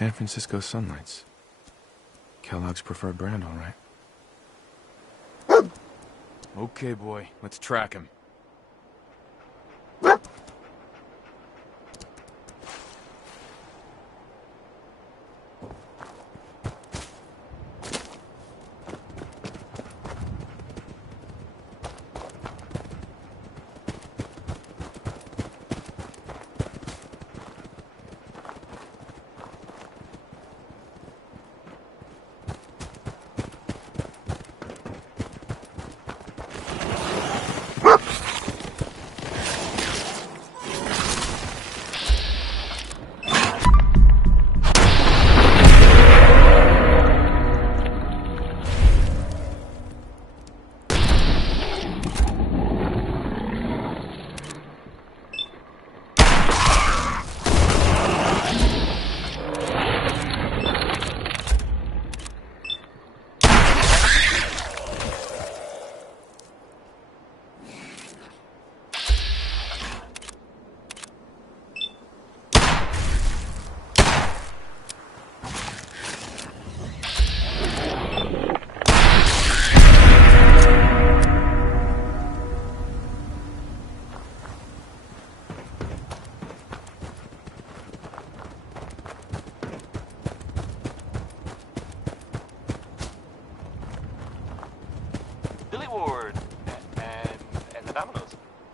San Francisco Sunlights. Kellogg's preferred brand, all right. Okay, boy, let's track him.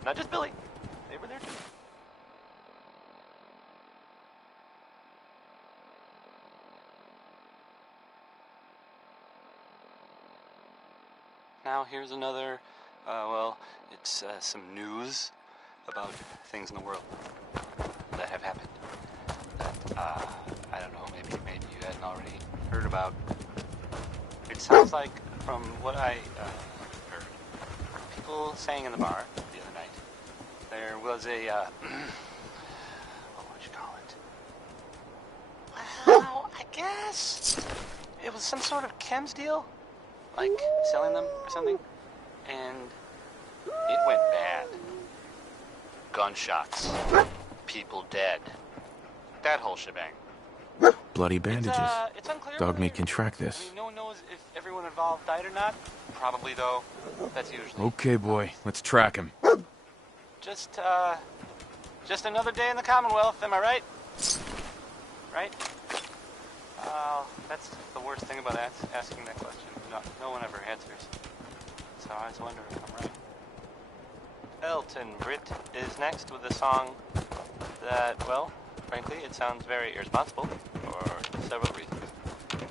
Not just Billy. They were there too. Now here's another, it's some news about things in the world that have happened that, I don't know, maybe you hadn't already heard about. It sounds like, from what I heard, people saying in the bar the other night, there was a, what would you call it? Well, I guess it was some sort of chems deal, like selling them or something, and it went bad. Gunshots, people dead, that whole shebang. Bloody bandages. It's unclear. Dogmeat can track this. I mean, no one knows if everyone involved died or not. Probably, though. That's usually. Okay, boy. Let's track him. Just another day in the Commonwealth, am I right? Right? That's the worst thing about asking that question. No one ever answers. So I was wondering if I'm right. Elton Britt is next with a song that, well, frankly, it sounds very irresponsible for several reasons.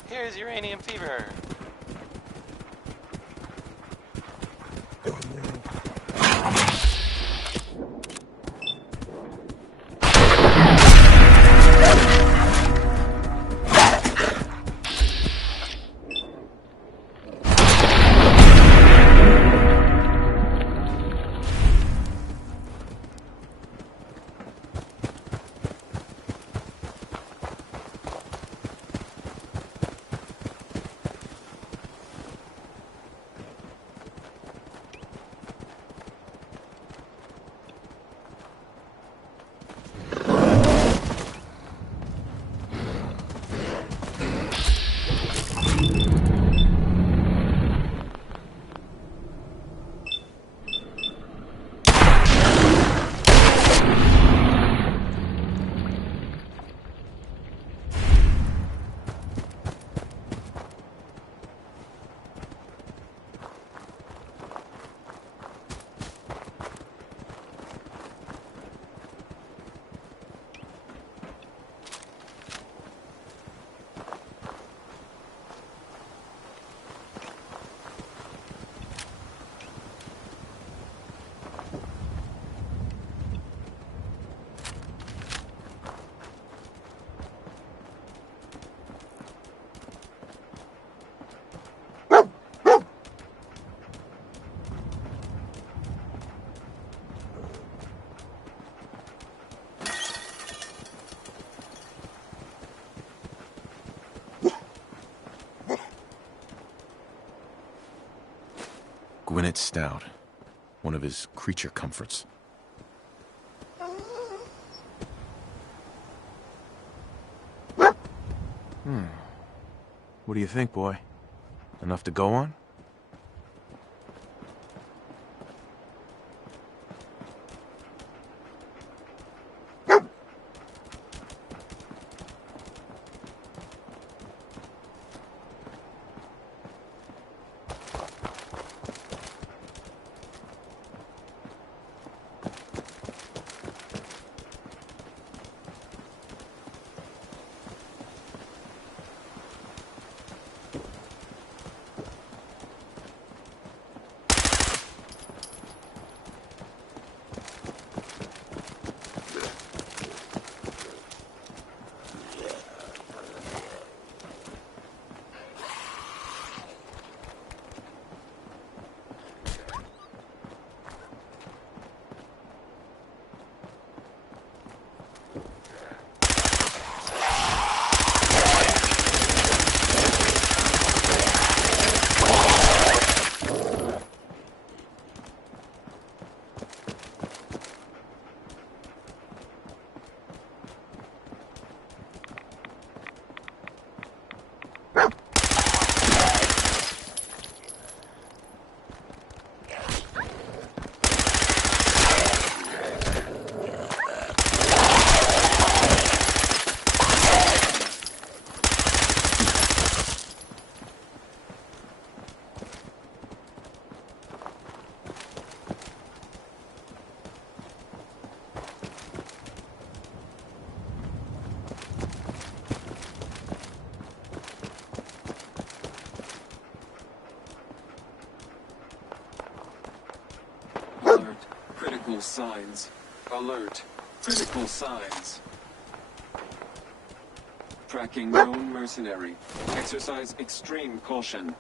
Here's Uranium Fever. Gwinnett Stout. One of his creature comforts. What do you think, boy? Enough to go on? Alert. Critical signs. Alert. Critical signs. Tracking known mercenary. Exercise extreme caution.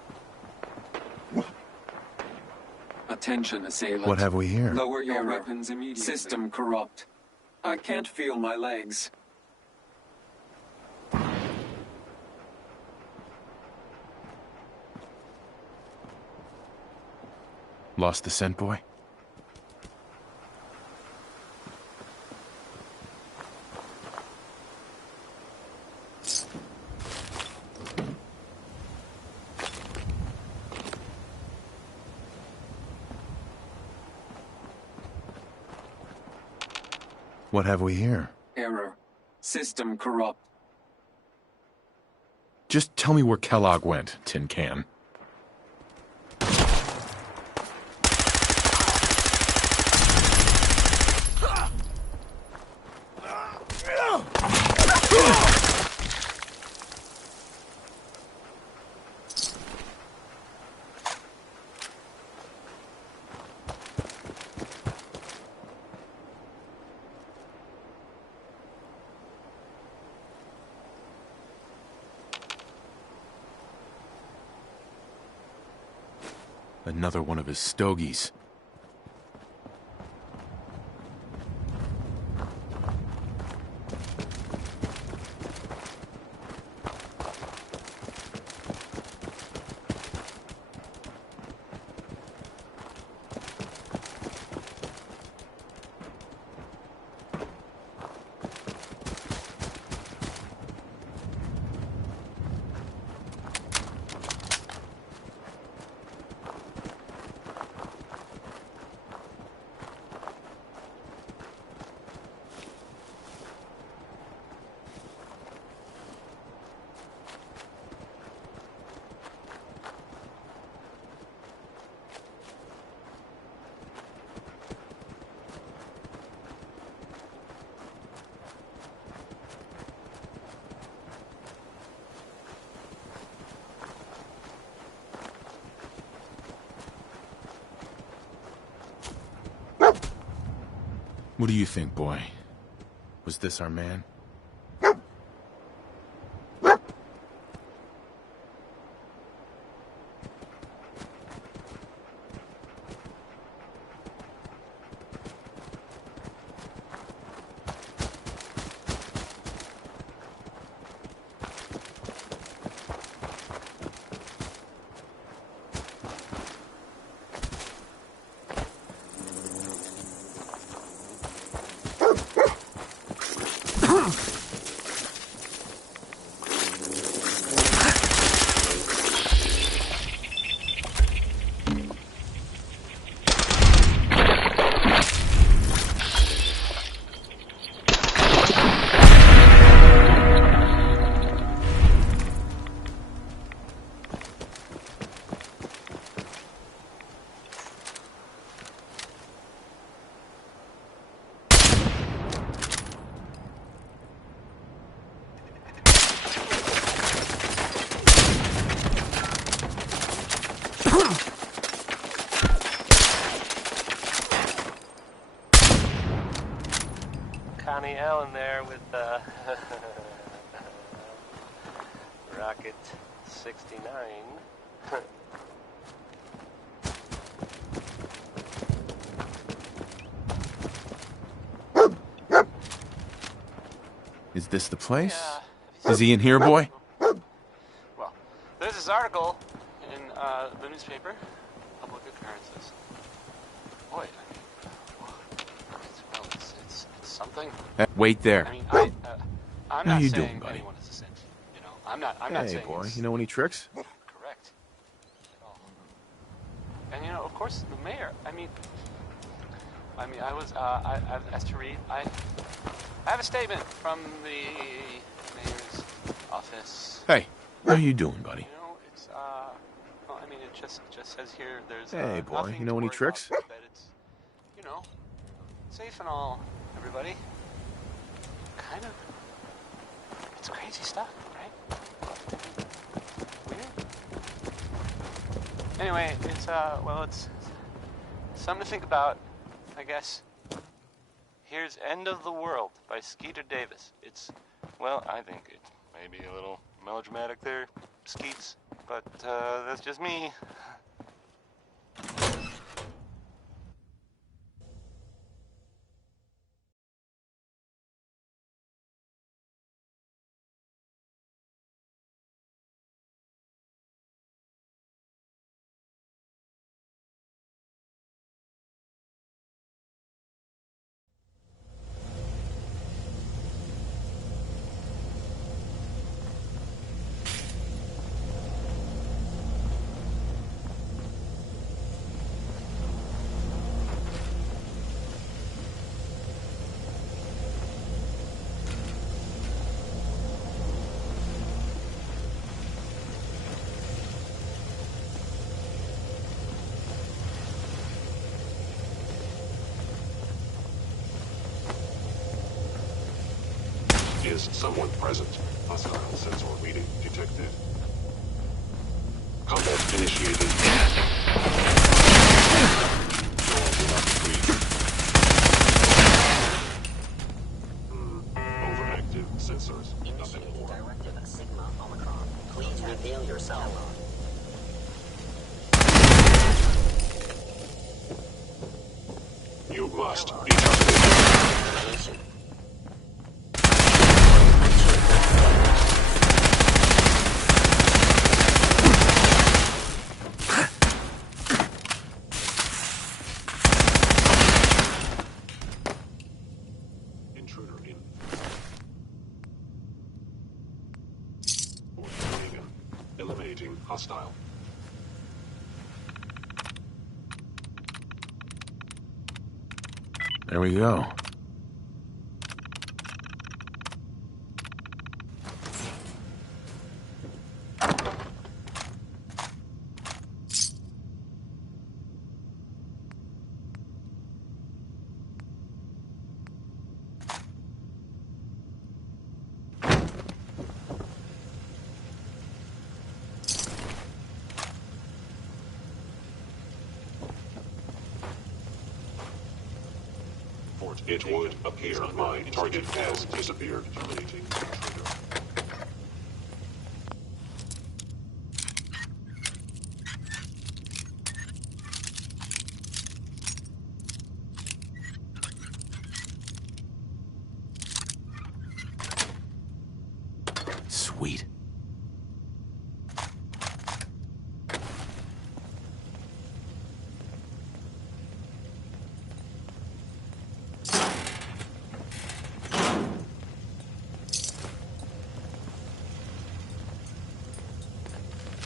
Attention, assailant. What have we here? Lower your weapons immediately. System corrupt. I can't feel my legs. Lost the scent, boy? What have we here? Error. System corrupt. Just tell me where Kellogg went, Tin Can. Another one of his stogies. What do you think, boy? Was this our man? Connie Allen there with Rocket 69. Is this the place? Yeah. Is he in here, boy? Well, there's this article in the newspaper, public occurrences. Boy, it's something. Wait there. I mean, I'm How not you saying doing, buddy? anyone is a saint. You know, I'm not saying Hey, boy, it's you know any tricks? correct at all. And you know, of course, the mayor. I mean, I was asked to read. I have a statement from the mayor's office. Hey, how you doing, buddy? You know, it's well, I mean, it just says here there's Hey, boy, nothing you know to any worry tricks? about, that it's, you know, safe and all, everybody. Kind of, it's crazy stuff, right? Weird. Anyway, it's well, it's something to think about, I guess. Here's End of the World by Skeeter Davis. It's, well, I think it may be a little melodramatic there, Skeets, but that's just me. Is someone present? Hostile sensor reading detected. Combat initiated. Door will not breach. Overactive sensors. Nothing more. Directive Sigma Omicron. Please reveal yourself. You must be terminated. Intruder in. Eliminating hostile. There we go. It would appear my target has disappeared. Terminating intruder. Sweet.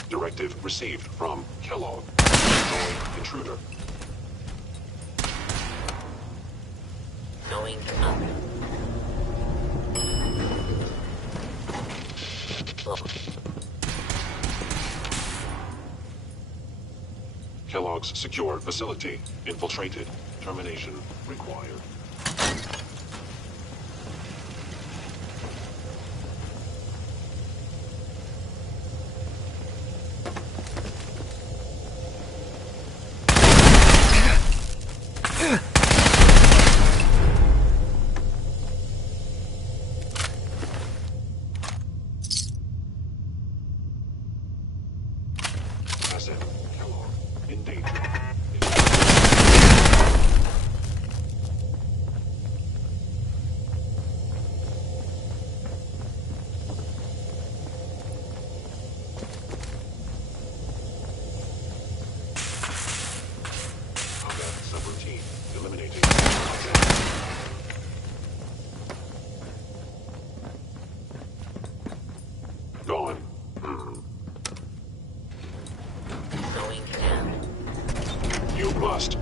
Directive received from Kellogg. Join intruder. Going up. Kellogg's secure facility infiltrated. Termination required.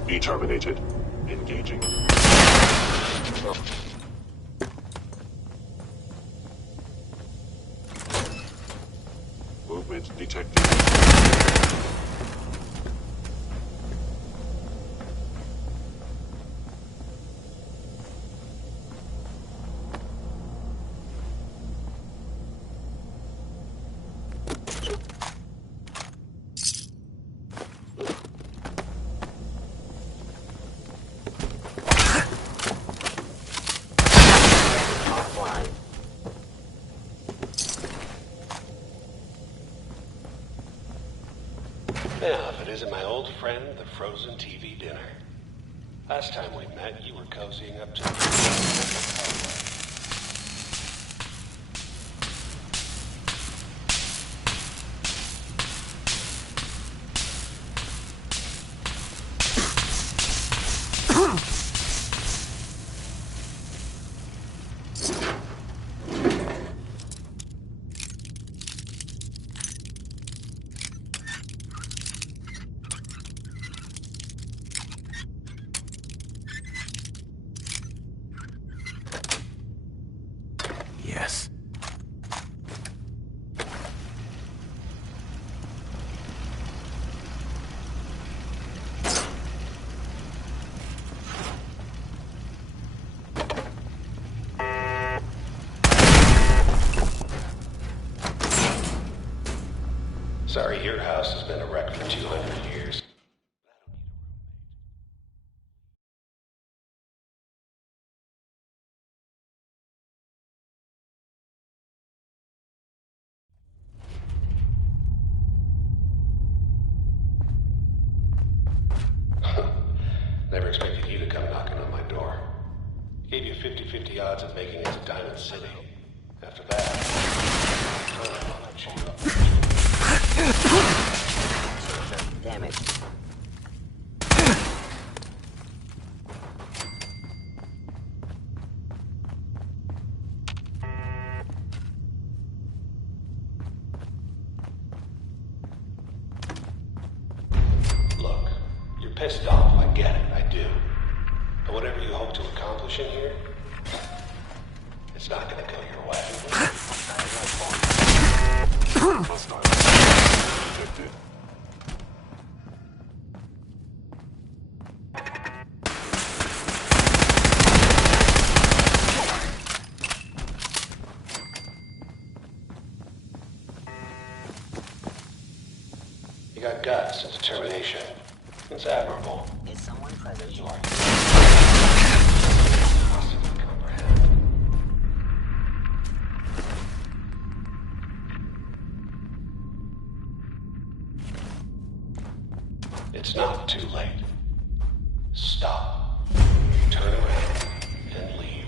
Be terminated. Engaging. Movement detected. Offline. Now, if it isn't my old friend, the frozen TV dinner. Last time we met, you were cozying up to Yes. Sorry, your house has been a wreck for 200 years. Never expected you to come knocking on my door. Gave you 50-50 odds of making it to Diamond City. After that, I'll let you up. Damn it. Look, you're pissed off, I get it, I do. But whatever you hope to accomplish in here, it's not gonna go your way. Hostile. Detected. You got guts and determination. It's admirable. Is someone present? You are impossible to comprehend. It's not too late. Stop. Turn around and leave.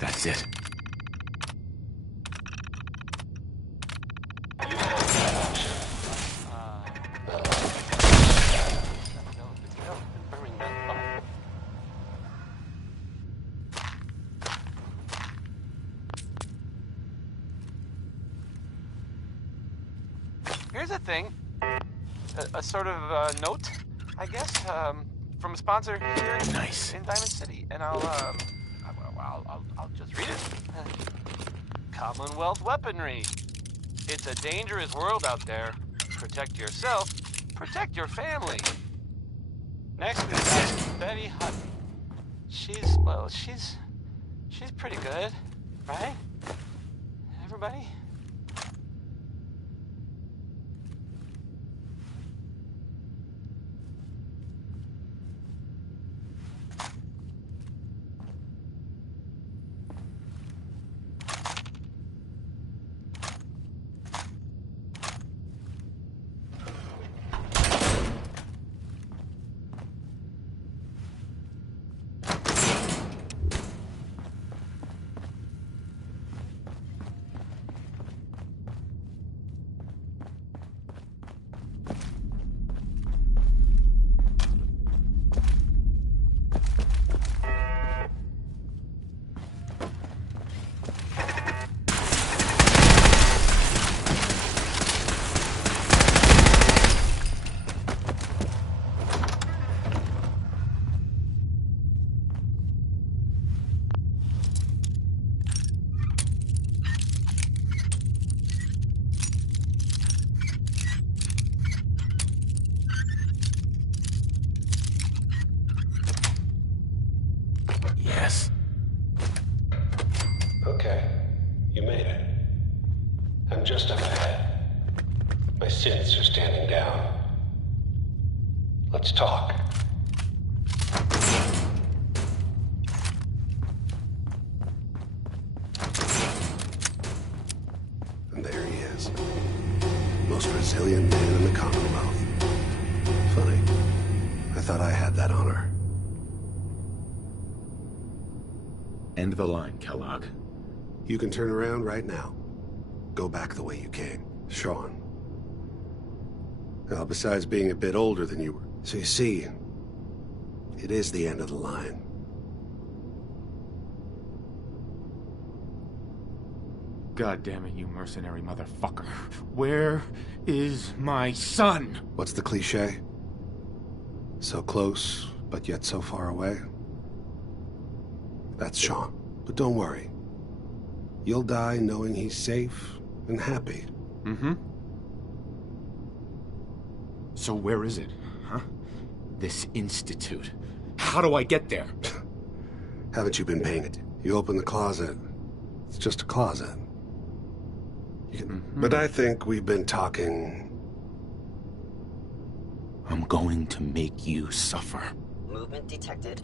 That's it. You have that option. Here's a thing. A sort of note, I guess, from a sponsor here Nice. in Diamond City. And I'll just read it. Commonwealth weaponry. It's a dangerous world out there. Protect yourself. Protect your family. Next we got Betty Hutton. She's pretty good, right? Everybody? Yes. Okay, you made it. I'm just up ahead. My synths are standing down. Let's talk. And there he is. Most resilient man in the Commonwealth. Funny. I thought I had that honor. End of the line, Kellogg. You can turn around right now. Go back the way you came. Sean. Well, besides being a bit older than you were. So you see, it is the end of the line. God damn it, you mercenary motherfucker. Where is my son? What's the cliche? So close, but yet so far away? That's Sean. But don't worry. You'll die knowing he's safe and happy. Mm-hmm. So where is it, huh? This institute. How do I get there? Haven't you been paying it? You open the closet. It's just a closet. But I think we've been talking. I'm going to make you suffer. Movement detected.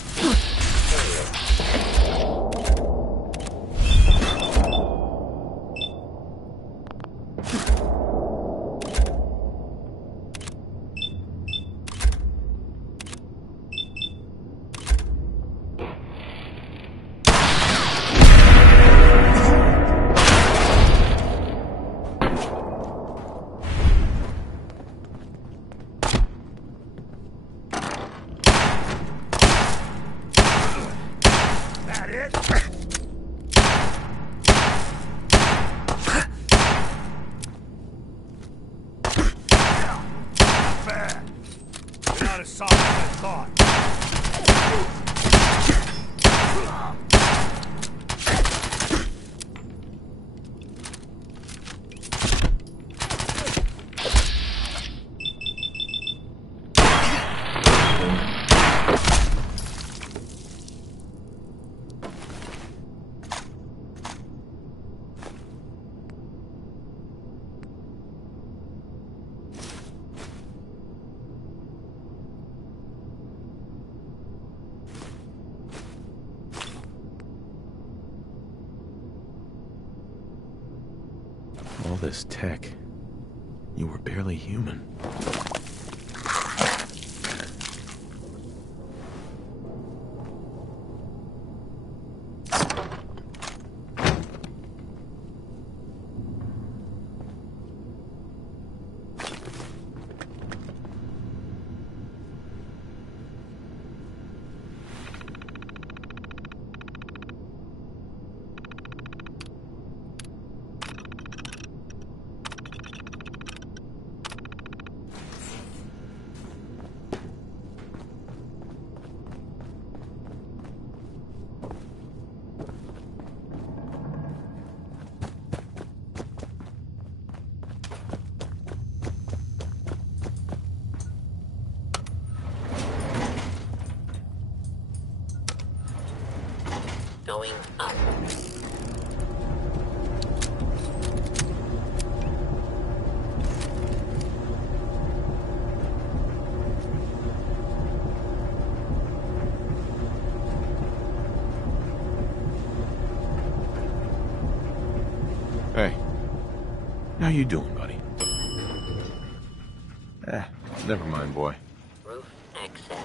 Not as soft as I thought. All this tech. You were barely human. Going up. Hey. How you doing, buddy? Never mind, boy. Roof access.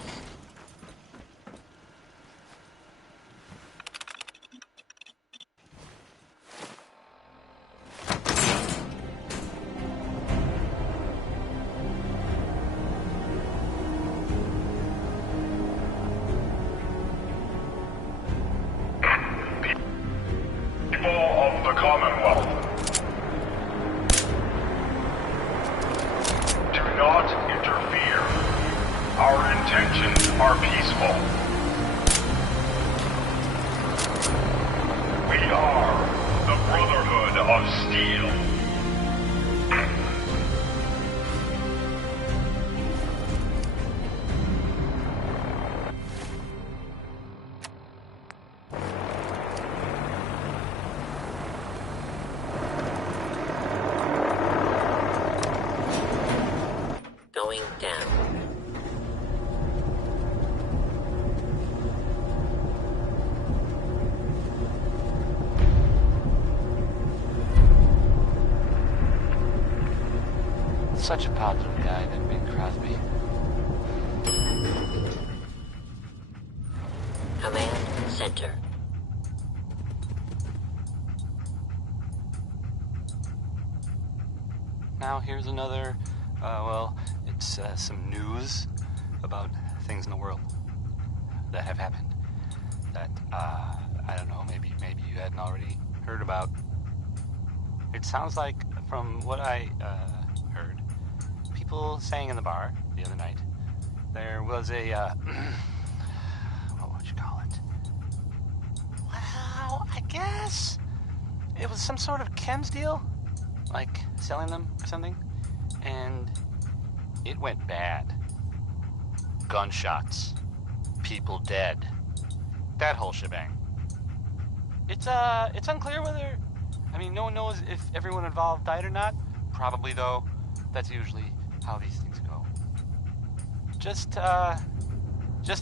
People of the Commonwealth, do not interfere. Going down. Such a positive guy, that Bing Crosby. Command center. Now here's another, it's some news about things in the world that have happened that, I don't know, maybe you hadn't already heard about. It sounds like, from what I heard, people saying in the bar the other night, there was a, what would you call it? Well, I guess it was some sort of chems deal, like selling them or something, and it went bad. Gunshots, people dead, that whole shebang. It's unclear whether, no one knows if everyone involved died or not. Probably, though. That's usually how these things go. Just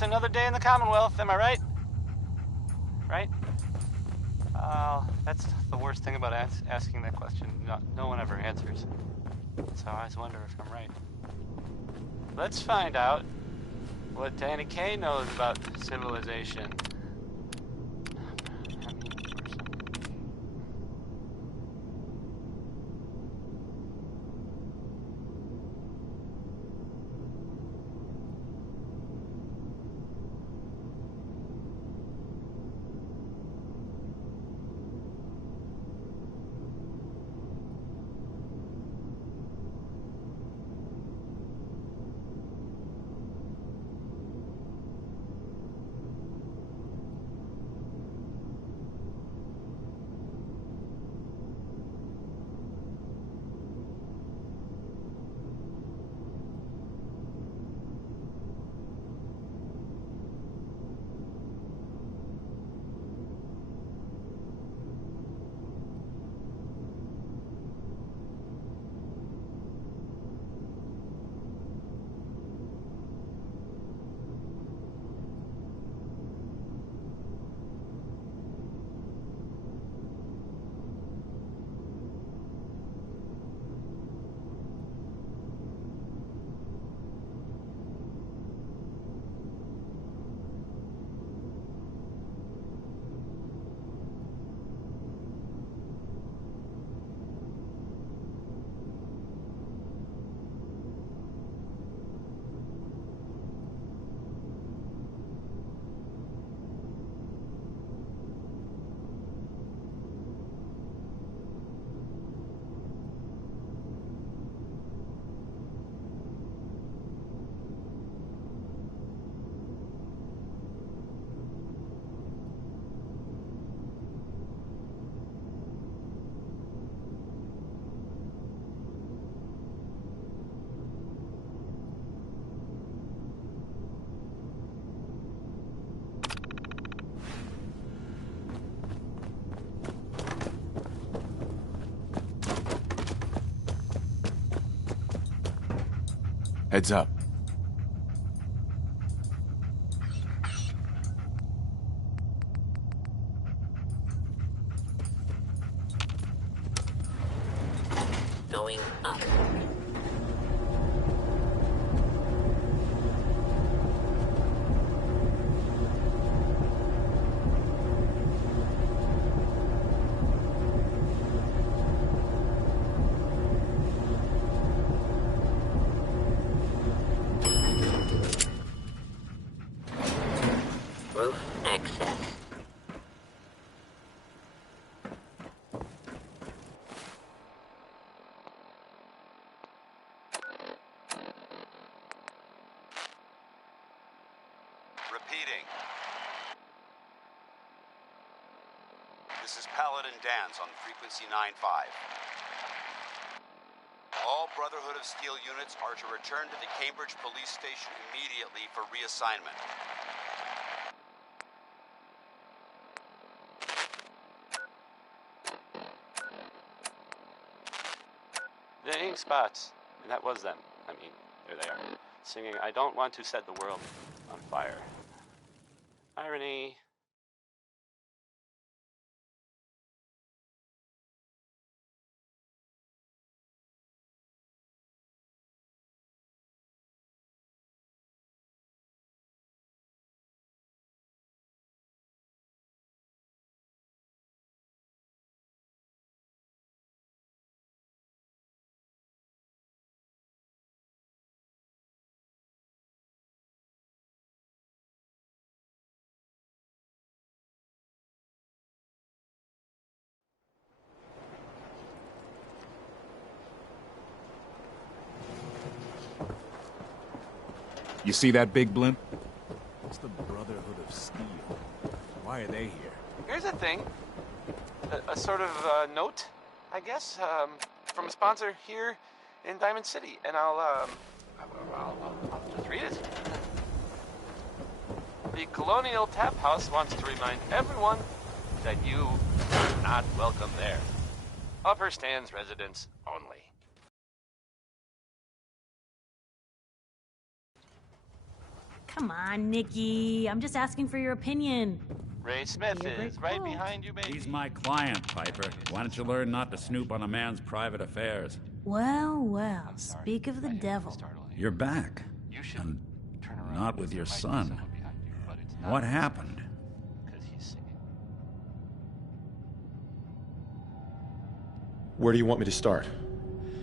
another day in the Commonwealth, am I right? Right? That's the worst thing about asking that question. No one ever answers. So I always wonder if I'm right. Let's find out what Danny Kaye knows about civilization. Heads up. Going up. Roof access. Repeating. This is Paladin Dan's on frequency 9-5. All Brotherhood of Steel units are to return to the Cambridge police station immediately for reassignment. The ink spots. And that was them. There they are, singing, "I don't want to set the world on fire." Irony. You see that big blimp? It's the Brotherhood of Steel. Why are they here? Here's a thing. A sort of note, I guess, from a sponsor here in Diamond City. And I'll just read it. The Colonial Tap House wants to remind everyone that you are not welcome there. Upper Stands residents only. Come on, Nikki. I'm just asking for your opinion. Ray Smith is right behind you, baby. He's my client, Piper. Why don't you learn not to snoop on a man's private affairs? Well, well, speak of the devil. You're back. And not with your son. What happened? Where do you want me to start?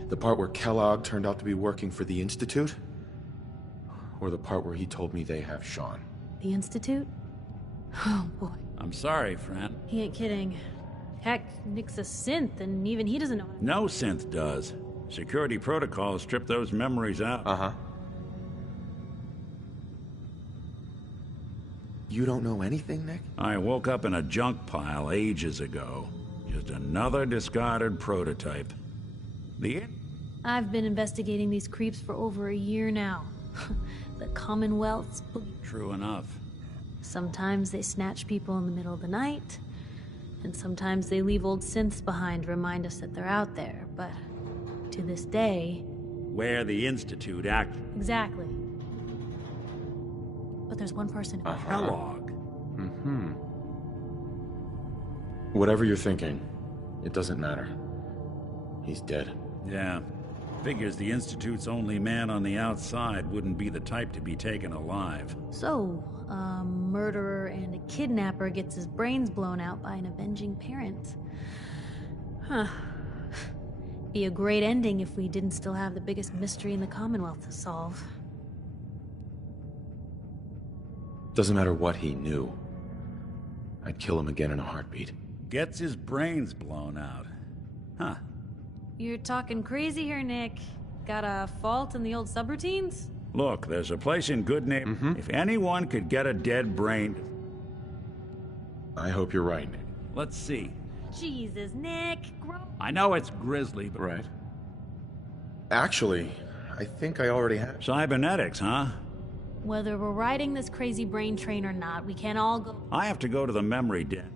The part where Kellogg turned out to be working for the Institute? Or the part where he told me they have Sean? The Institute? Oh, boy. I'm sorry, friend. He ain't kidding. Heck, Nick's a synth, and even he doesn't know. No synth does. Security protocols strip those memories out. Uh-huh. You don't know anything, Nick? I woke up in a junk pile ages ago. Just another discarded prototype. I've been investigating these creeps for over a year now. The Commonwealth's... True enough. Sometimes they snatch people in the middle of the night, and sometimes they leave old synths behind to remind us that they're out there, but to this day... Where the Institute act... Exactly. But there's one person who... Kellogg. Mm-hmm. Whatever you're thinking, it doesn't matter. He's dead. Yeah. Figures the Institute's only man on the outside wouldn't be the type to be taken alive. So, a murderer and a kidnapper gets his brains blown out by an avenging parent. Huh. Be a great ending if we didn't still have the biggest mystery in the Commonwealth to solve. Doesn't matter what he knew. I'd kill him again in a heartbeat. Gets his brains blown out. Huh. You're talking crazy here, Nick. Got a fault in the old subroutines? Look, there's a place in Good Name. If anyone could get a dead brain... I hope you're right, Nick. Let's see. Jesus, Nick. I know it's grisly, but... Right. Actually, I think I already have. Cybernetics, huh? Whether we're riding this crazy brain train or not, we can't all go... I have to go to the memory den.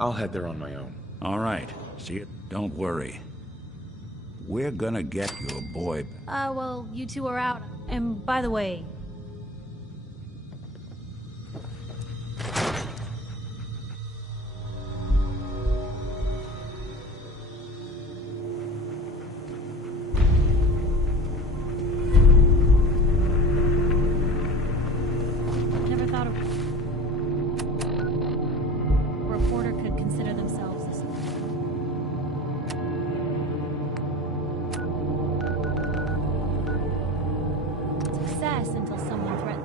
I'll head there on my own. All right. See it? Don't worry. We're gonna get your boy. Well, you two are out. And by the way... until someone threatens.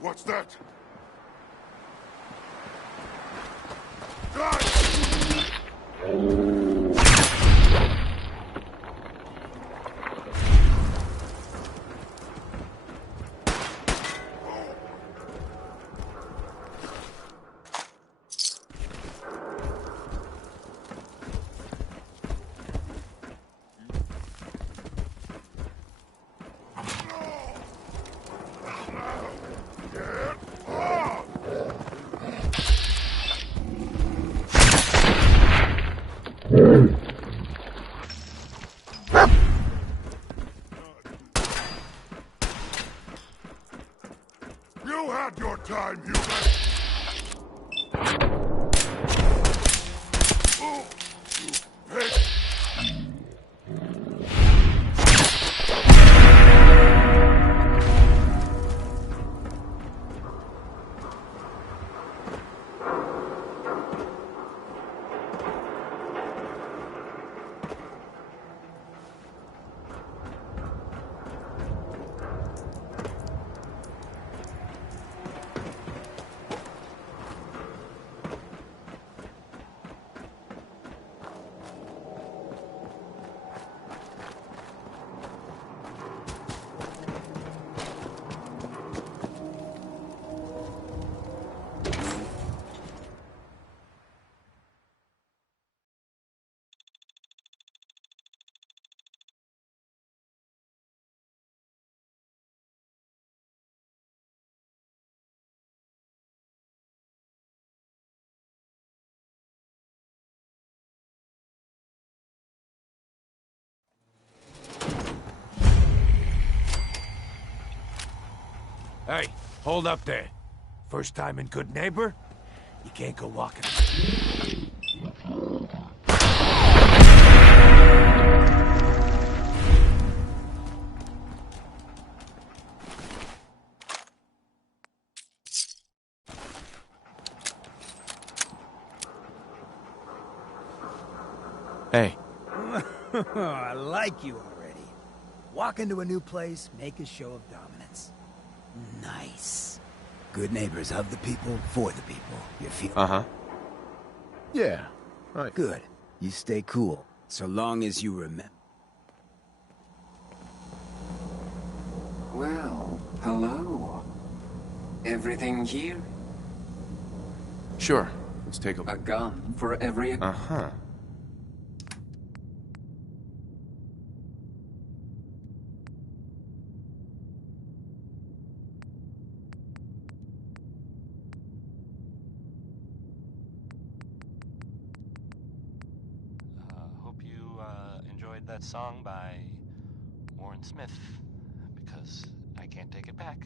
What's that? You had your time, human! Oh, you pig! Hey, hold up there. First time in Good Neighbor? You can't go walking. Hey. I like you already. Walk into a new place, make a show of dominance. Nice. Good neighbors of the people, for the people. You feel? Uh-huh. Yeah. Right. Good. You stay cool, so long as you remember. Well, hello. Everything here? Sure. Let's take a look. A gun for every... Uh-huh. Hope you enjoyed that song by Warren Smith, because I can't take it back.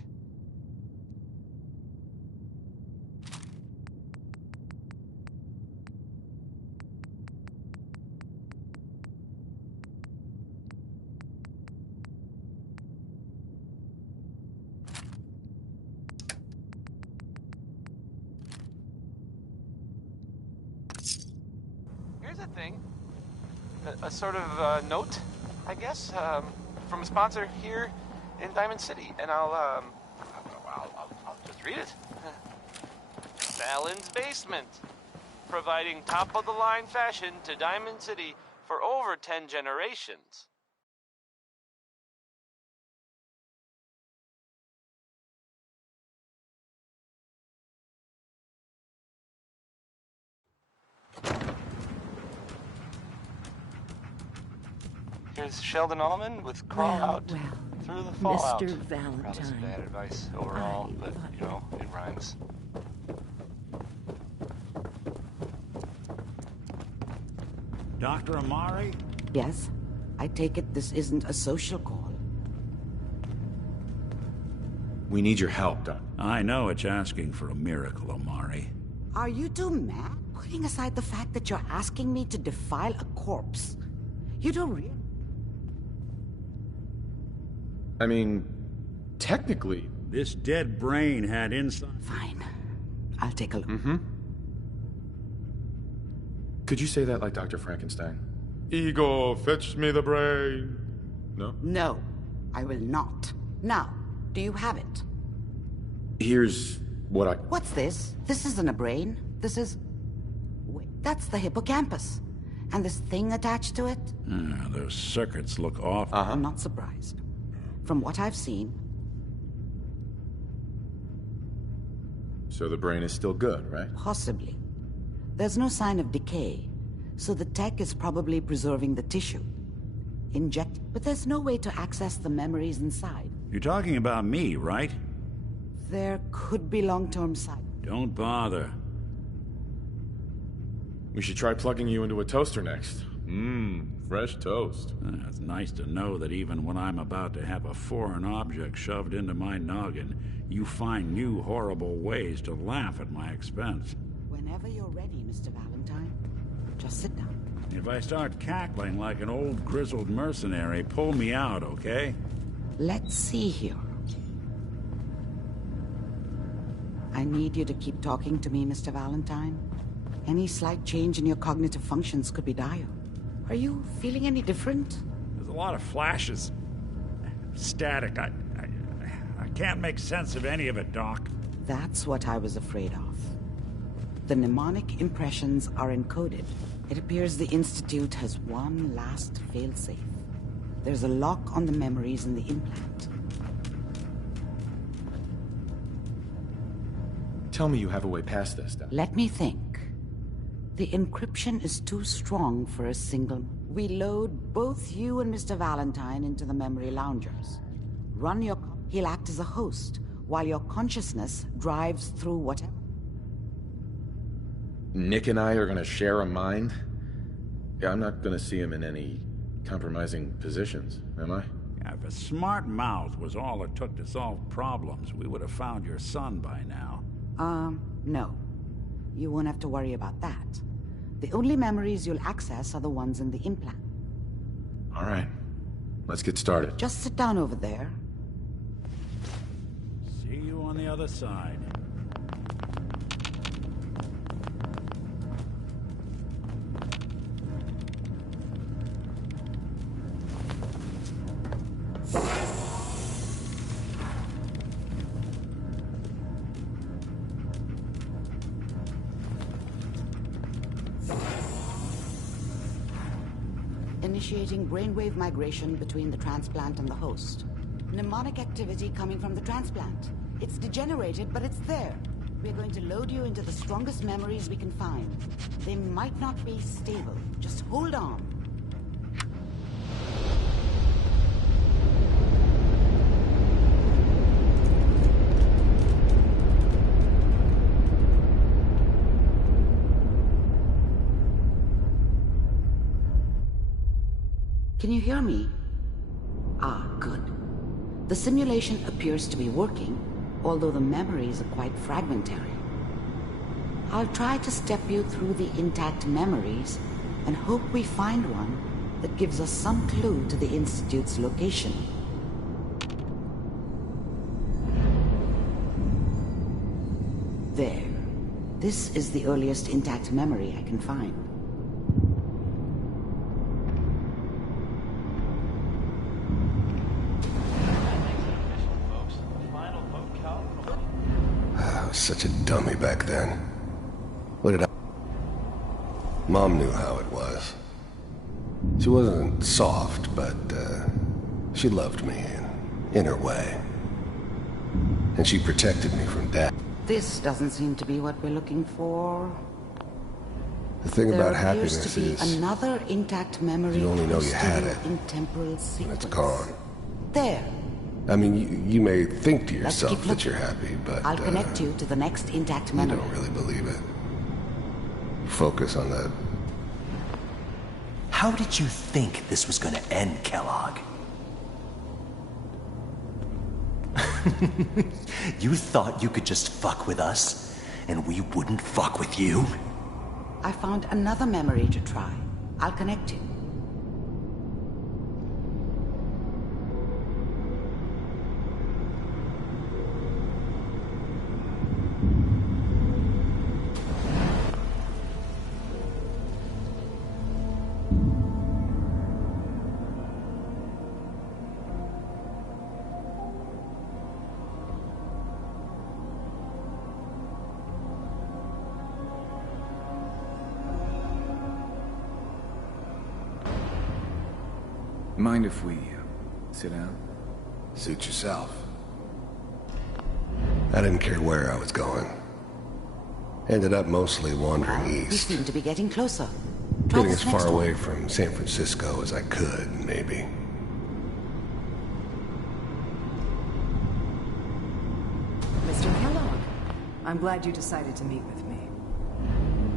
Here's a thing. A sort of note, I guess, from a sponsor here in Diamond City, and I'll just read it. Fallon's Basement, providing top-of-the-line fashion to Diamond City for over 10 generations. Here's Sheldon Allman with Crawl Out Through the Fallout. Mr. Probably some Valentine. bad advice overall, but, you know, it rhymes. Dr. Amari? Yes? I take it this isn't a social call. We need your help, Doc. I know it's asking for a miracle, Amari. Are you two mad? Putting aside the fact that you're asking me to defile a corpse. You don't really... I mean, technically... This dead brain had inside... Fine. I'll take a look. Mm-hmm. Could you say that like Dr. Frankenstein? Ego, fetch me the brain. No? No, I will not. Now, do you have it? Here's what I... What's this? This isn't a brain. This is... Wait, that's the hippocampus. And this thing attached to it? Those circuits look off. I'm not surprised. From what I've seen... So the brain is still good, right? Possibly. There's no sign of decay, so the tech is probably preserving the tissue. But there's no way to access the memories inside. You're talking about me, right? There could be long-term side. Don't bother. We should try plugging you into a toaster next. Fresh toast. It's nice to know that even when I'm about to have a foreign object shoved into my noggin, you find new horrible ways to laugh at my expense. Whenever you're ready, Mr. Valentine, just sit down. If I start cackling like an old grizzled mercenary, pull me out, okay? Let's see here. I need you to keep talking to me, Mr. Valentine. Any slight change in your cognitive functions could be dire. Are you feeling any different? There's a lot of flashes. Static. I can't make sense of any of it, Doc. That's what I was afraid of. The mnemonic impressions are encoded. It appears the Institute has one last failsafe. There's a lock on the memories in the implant. Tell me you have a way past this, Doc. Let me think. The encryption is too strong for a single... We load both you and Mr. Valentine into the memory loungers. Run your... He'll act as a host, while your consciousness drives through whatever... Nick and I are gonna share a mind? Yeah, I'm not gonna see him in any compromising positions, am I? Yeah, if a smart mouth was all it took to solve problems, we would have found your son by now. No. You won't have to worry about that. The only memories you'll access are the ones in the implant. All right. Let's get started. Just sit down over there. See you on the other side. Initiating brainwave migration between the transplant and the host. Mnemonic activity coming from the transplant. It's degenerated, but it's there. We're going to load you into the strongest memories we can find. They might not be stable. Just hold on. Can you hear me? Ah, good. The simulation appears to be working, although the memories are quite fragmentary. I'll try to step you through the intact memories and hope we find one that gives us some clue to the Institute's location. There. This is the earliest intact memory I can find. Such a dummy back then. What did I... Mom knew how it was. She wasn't soft, but she loved me in her way. And she protected me from Dad. This doesn't seem to be what we're looking for. The thing about There happiness appears to be is another intact memory you only know you had it in temporal when sequence. it's gone. There. I mean, you may think to Let's yourself keep that looking. you're happy, but I'll connect you to the next intact you memory. don't really believe it. Focus on that. How did you think this was gonna end, Kellogg? You thought you could just fuck with us, and we wouldn't fuck with you? I found another memory to try. I'll connect you. Mind if we sit down? Suit yourself. I didn't care where I was going. Ended up mostly wandering We east. seem to be getting closer. Try Getting this as next far one. away from San Francisco as I could, maybe. Mr. Kellogg, I'm glad you decided to meet with me.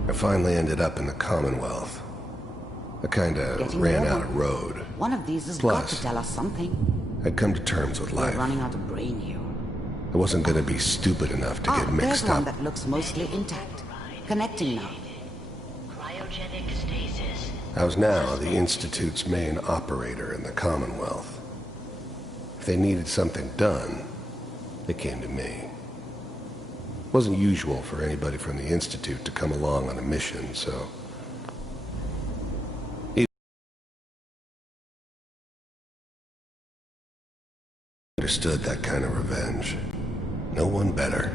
I finally ended up in the Commonwealth. I kinda Getting ran there. out of road. One of these has Plus, got to tell us something. I'd come to terms with We're life. running out of brain here. I wasn't gonna be stupid enough to get There's mixed one up. that looks mostly intact. Connecting now. Cryogenic stasis. I was now the Institute's main operator in the Commonwealth. If they needed something done, they came to me. It wasn't usual for anybody from the Institute to come along on a mission, so... He understood that kind of revenge. No one better.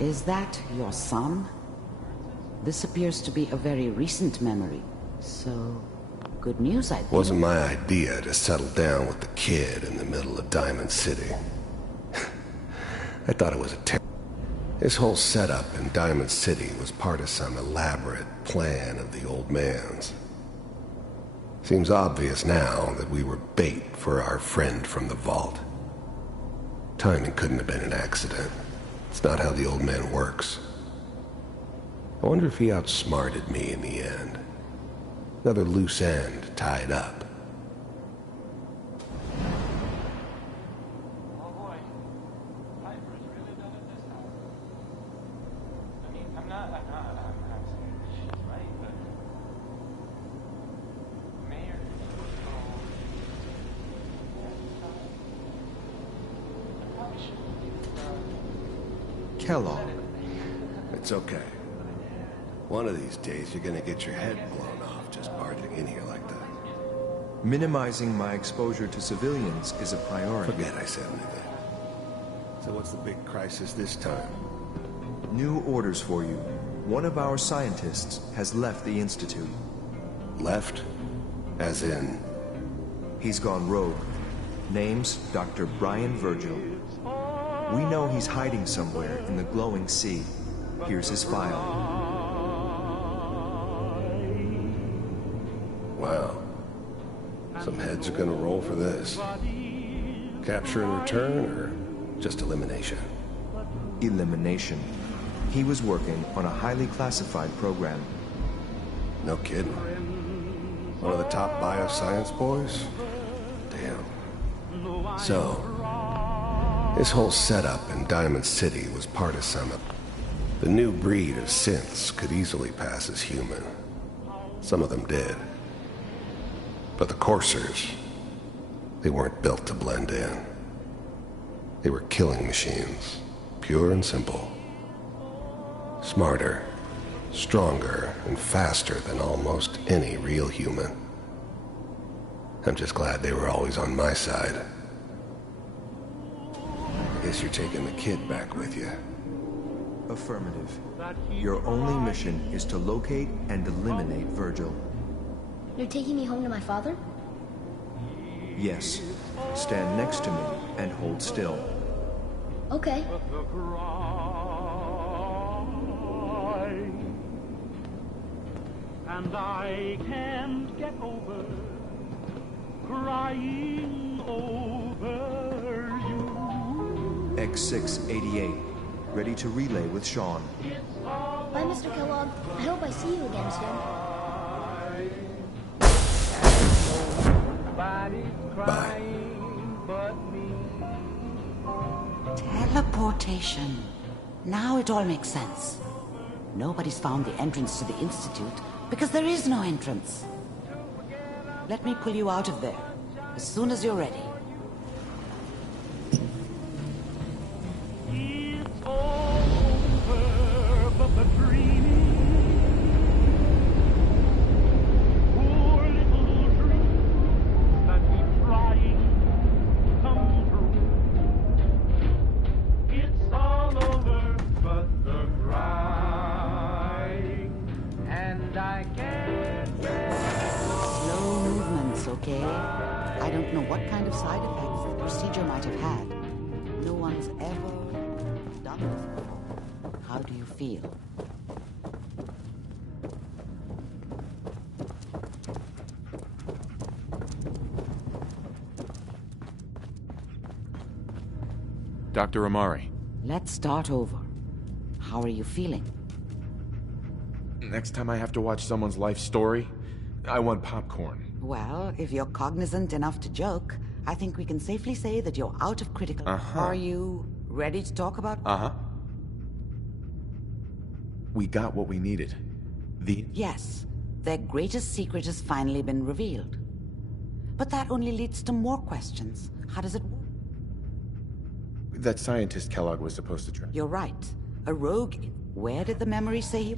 Is that your son? This appears to be a very recent memory. So, good news, I think. Wasn't my idea to settle down with the kid in the middle of Diamond City. I thought it was a This whole setup in Diamond City was part of some elaborate plan of the old man's. Seems obvious now that we were bait for our friend from the vault. Timing couldn't have been an accident. It's not how the old man works. I wonder if he outsmarted me in the end. Another loose end tied up. Oh boy, Piper's really done it this time. I mean, I'm not saying she's right, but Mayor Kellogg. It's okay. One of these days you're gonna get your head blown off just barging in here like that. Minimizing my exposure to civilians is a priority. Forget I said anything. So what's the big crisis this time? New orders for you. One of our scientists has left the Institute. Left? As in? He's gone rogue. Name's Dr. Brian Virgil. We know he's hiding somewhere in the glowing sea. Here's his file. Wow. Some heads are gonna roll for this. Capture and return, or just elimination? Elimination. He was working on a highly classified program. No kidding. One of the top bioscience boys? Damn. So, this whole setup in Diamond City was part of some... The new breed of synths could easily pass as human. Some of them did. But the coursers, they weren't built to blend in. They were killing machines, pure and simple. Smarter, stronger, and faster than almost any real human. I'm just glad they were always on my side. I guess you're taking the kid back with you. Affirmative. Your only mission is to locate and eliminate Virgil. You're taking me home to my father? Yes. Stand next to me and hold still. Okay. And I can't get over crying over you. X688. Ready to relay with Sean. Bye, Mr. Kellogg. I hope I see you again soon. Bye. Teleportation. Now it all makes sense. Nobody's found the entrance to the Institute because there is no entrance. Let me pull you out of there as soon as you're ready. It's over, but the dreaming. Poor little dream that we trying to come true. It's all over, but the crying, and I can't get okay? I don't know what kind of side effects the procedure might have had. No one's ever done this before. How do you feel? Dr. Amari. Let's start over. How are you feeling? Next time I have to watch someone's life story, I want popcorn. Well, if you're cognizant enough to joke, I think we can safely say that you're out of critical... Are you ready to talk about... We got what we needed. Yes, their greatest secret has finally been revealed. But that only leads to more questions. How does it work? That scientist Kellogg was supposed to track. You're right. A rogue... Where did the memory say he...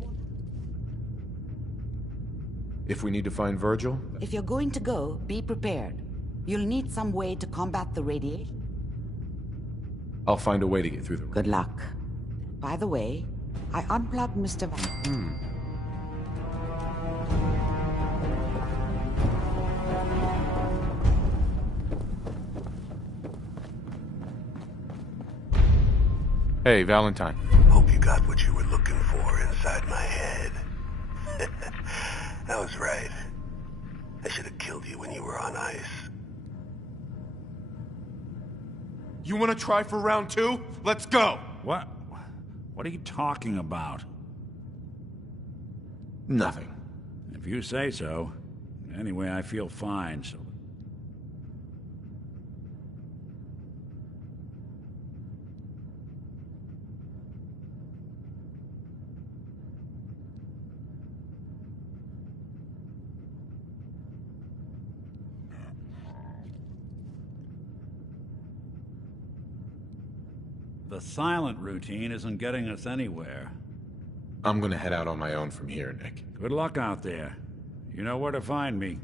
If we need to find Virgil? If you're going to go, be prepared. You'll need some way to combat the radiation. I'll find a way to get through the... Good luck. By the way, I unplugged Mr. Van... Hey, Valentine. Hope you got what you were looking for inside my head. I was right. I should have killed you when you were on ice. You want to try for round 2? Let's go! What? What are you talking about? Nothing. If you say so. Anyway, I feel fine, so... The silent routine isn't getting us anywhere. I'm gonna head out on my own from here, Nick. Good luck out there. You know where to find me.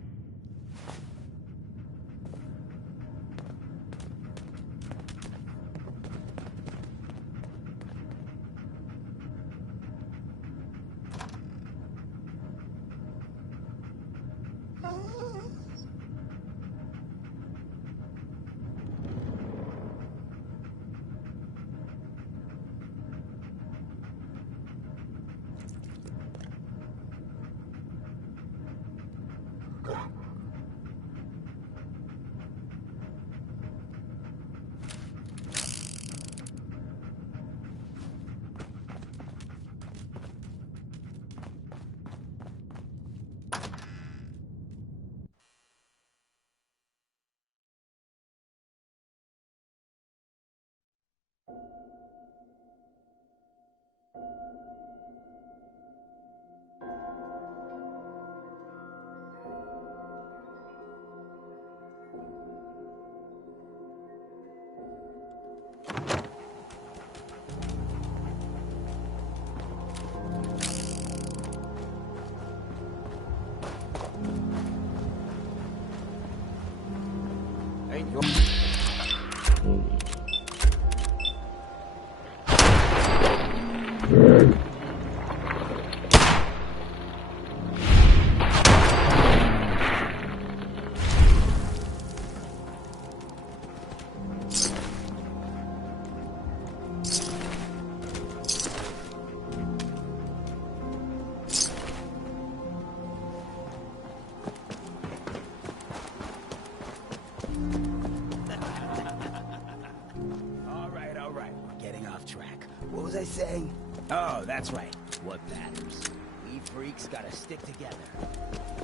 What was I saying? Oh, that's right. What matters? We freaks gotta stick together.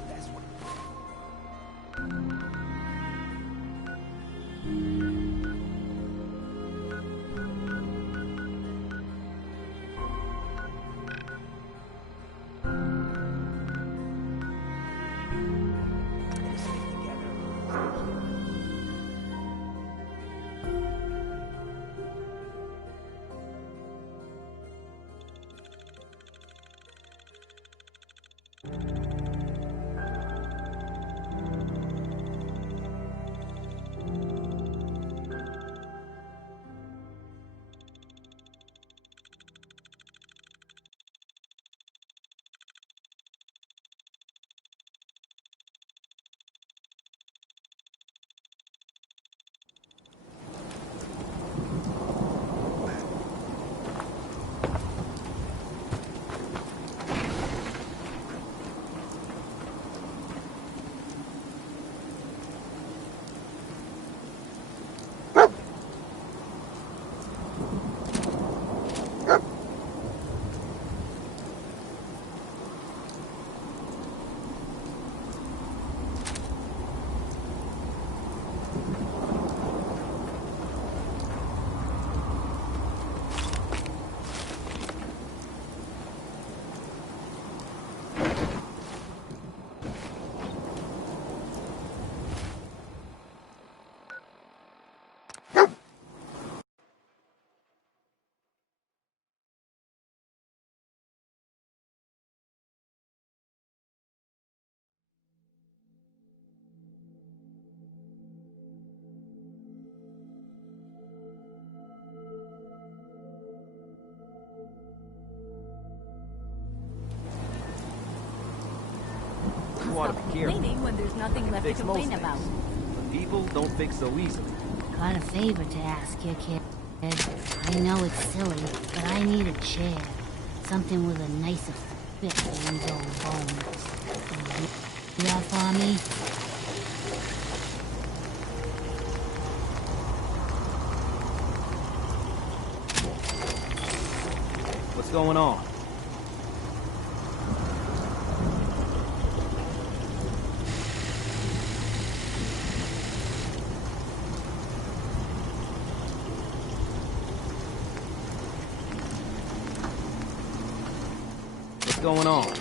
That's what... want to stop be careful. complaining when there's nothing left to Fix most complain about. things. But people don't fix so easily. Got a favor to ask you, kid. I know it's silly, but I need a chair. Something with a nicer fit for these old bones. Can you do that for me? What's going on? What's going on?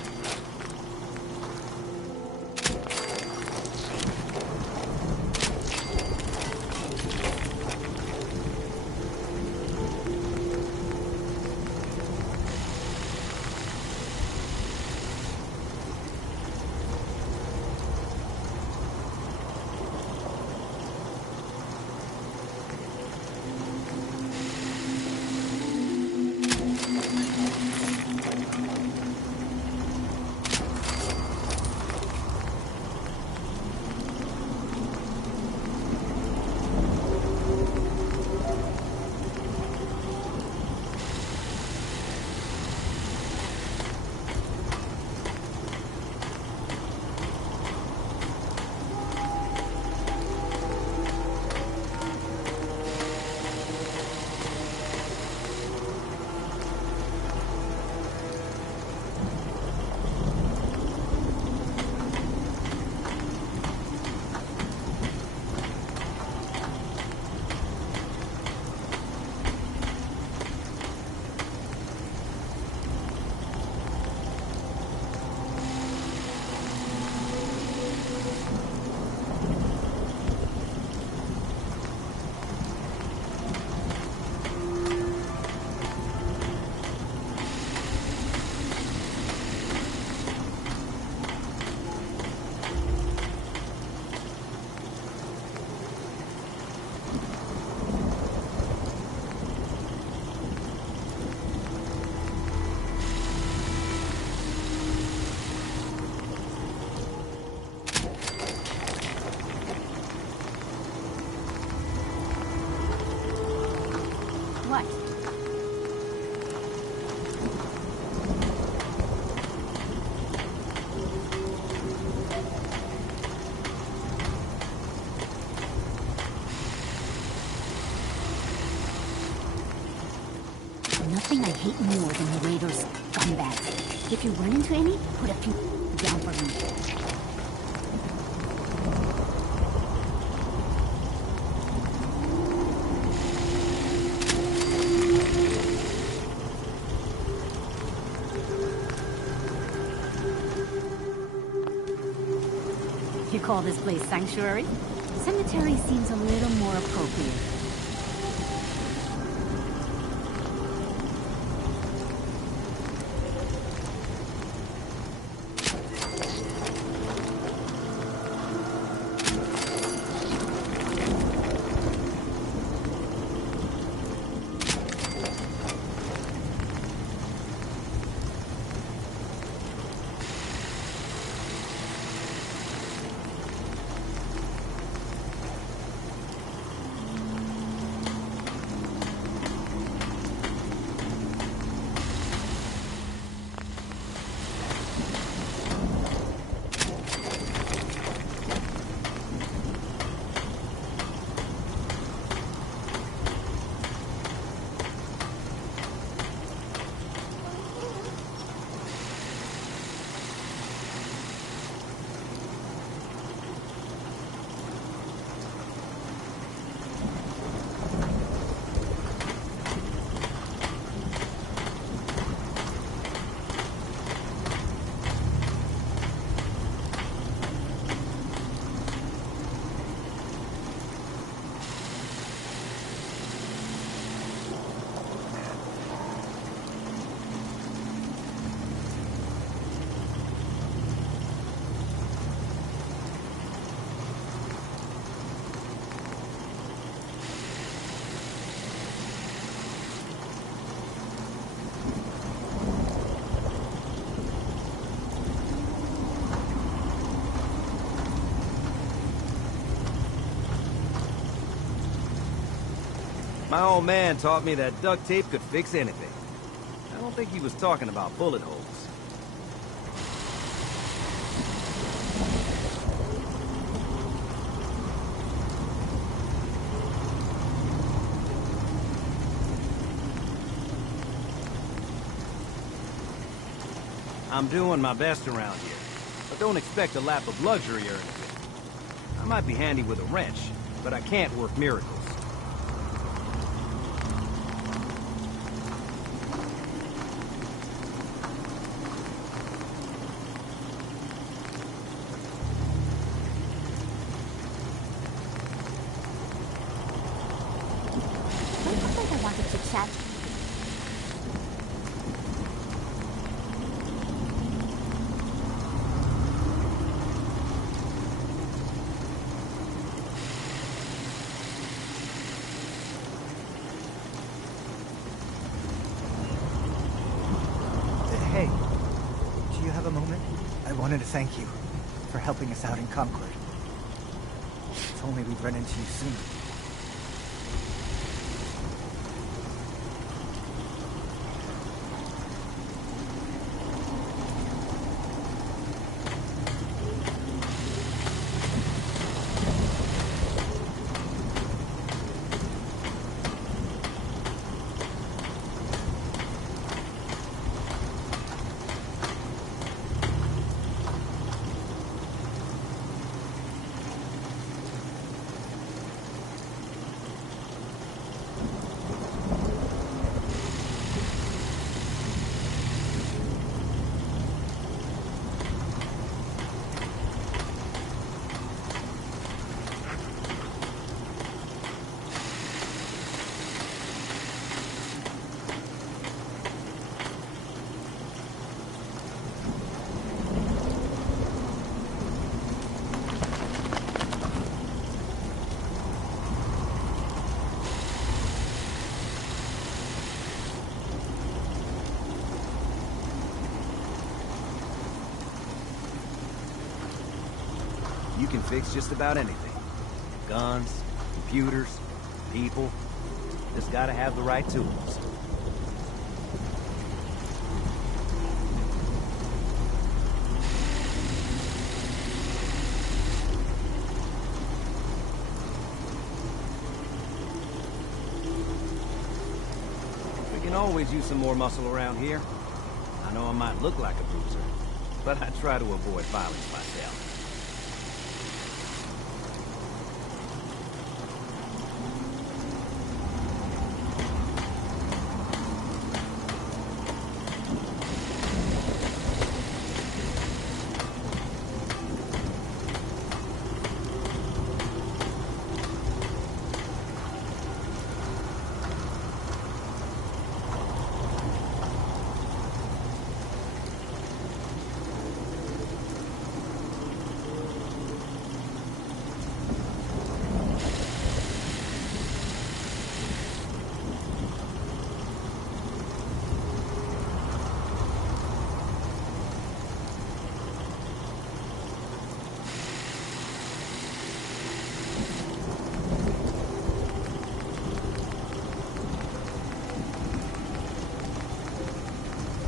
What? Nothing I hate more than the Raiders' scumbags. If you run into any, put a few down for me. You call this place sanctuary? Cemetery seems a little more appropriate. My old man taught me that duct tape could fix anything. I don't think he was talking about bullet holes. I'm doing my best around here, but don't expect a lap of luxury or anything. I might be handy with a wrench, but I can't work miracles. I think I wanted to chat. Hey, do you have a moment? I wanted to thank you for helping us out in Concord. If only we'd run into you sooner. You can fix just about anything. Guns, computers, people. Just gotta have the right tools. We can always use some more muscle around here. I know I might look like a bruiser, but I try to avoid violence myself.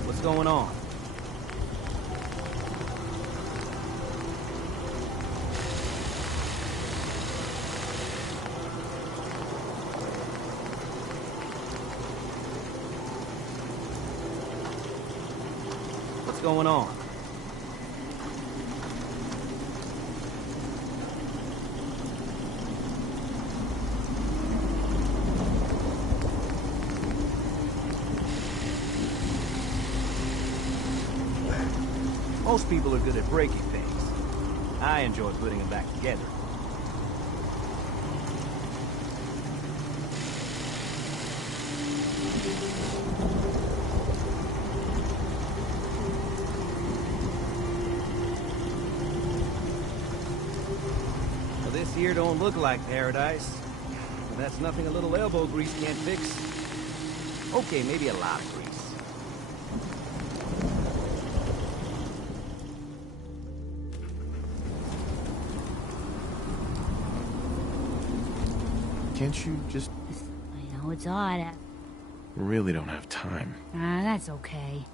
What's going on? What's going on? Most people are good at breaking things. I enjoy putting them back together. Well, this here don't look like paradise. But that's nothing a little elbow grease can't fix. Okay, maybe a lot of grease. Can't you just know, it's odd. Really don't have time. That's okay.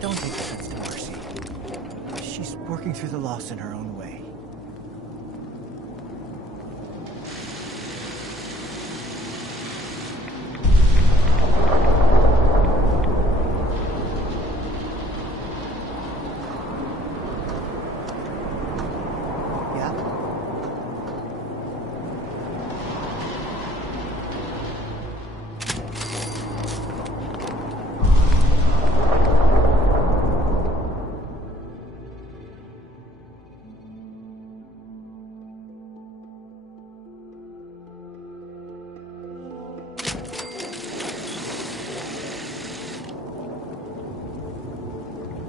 Don't take offense to Marcy. She's working through the loss in her own way.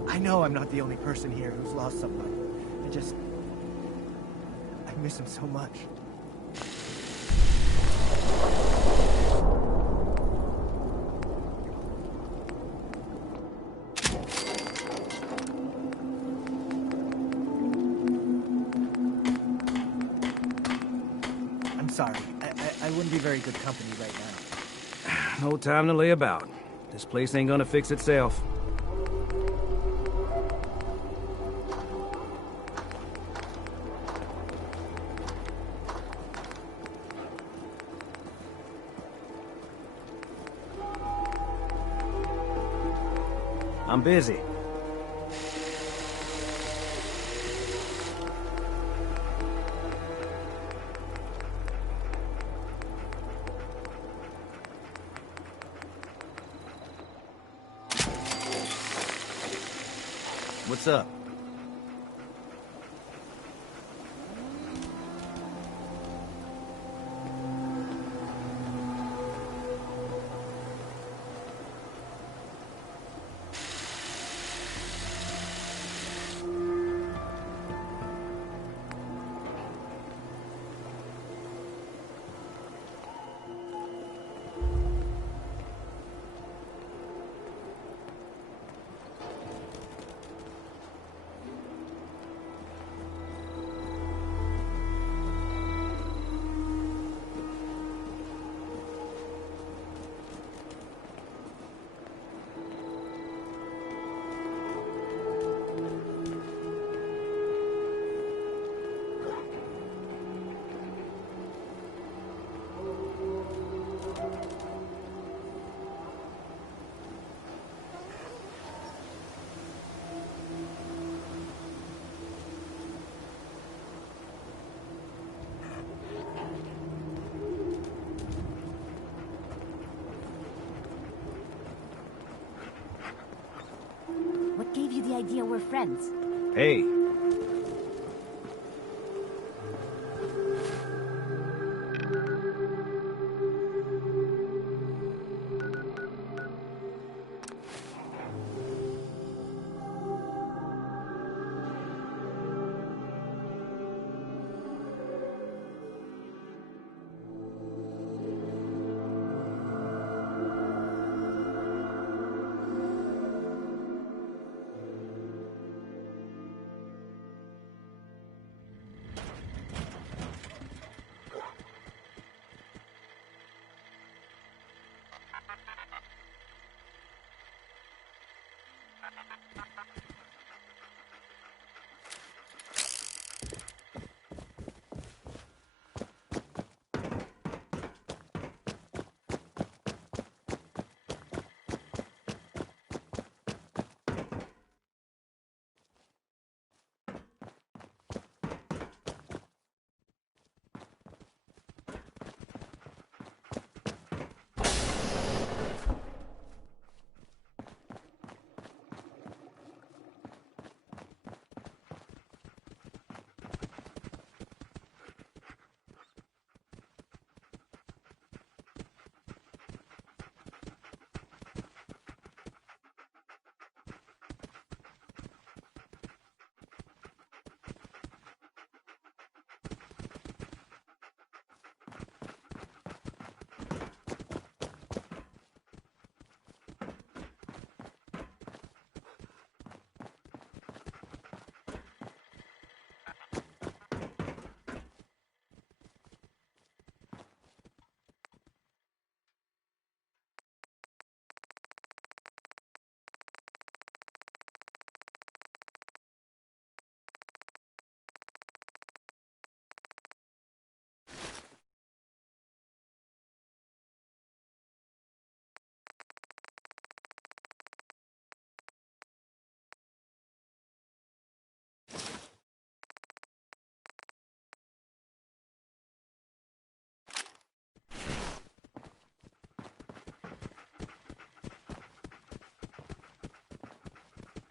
I know I'm not the only person here who's lost someone. I miss him so much. sorry. I wouldn't be very good company right now. No time to lay about. This place ain't gonna fix itself. I'm busy. What's up? What gave you the idea we're friends? Hey.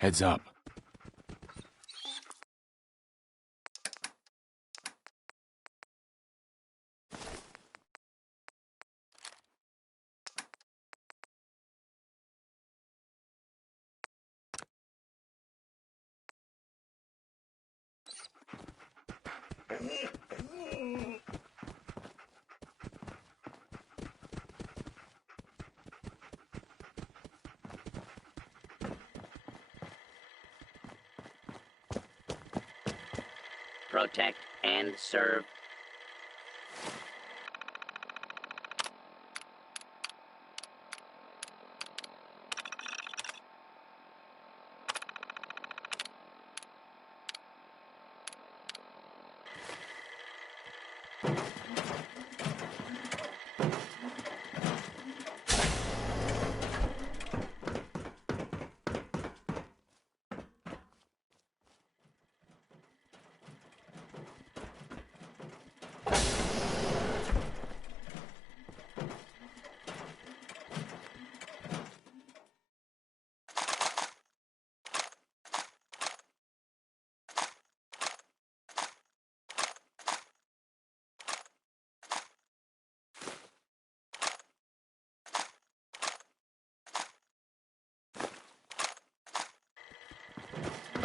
Heads up. Protect and serve.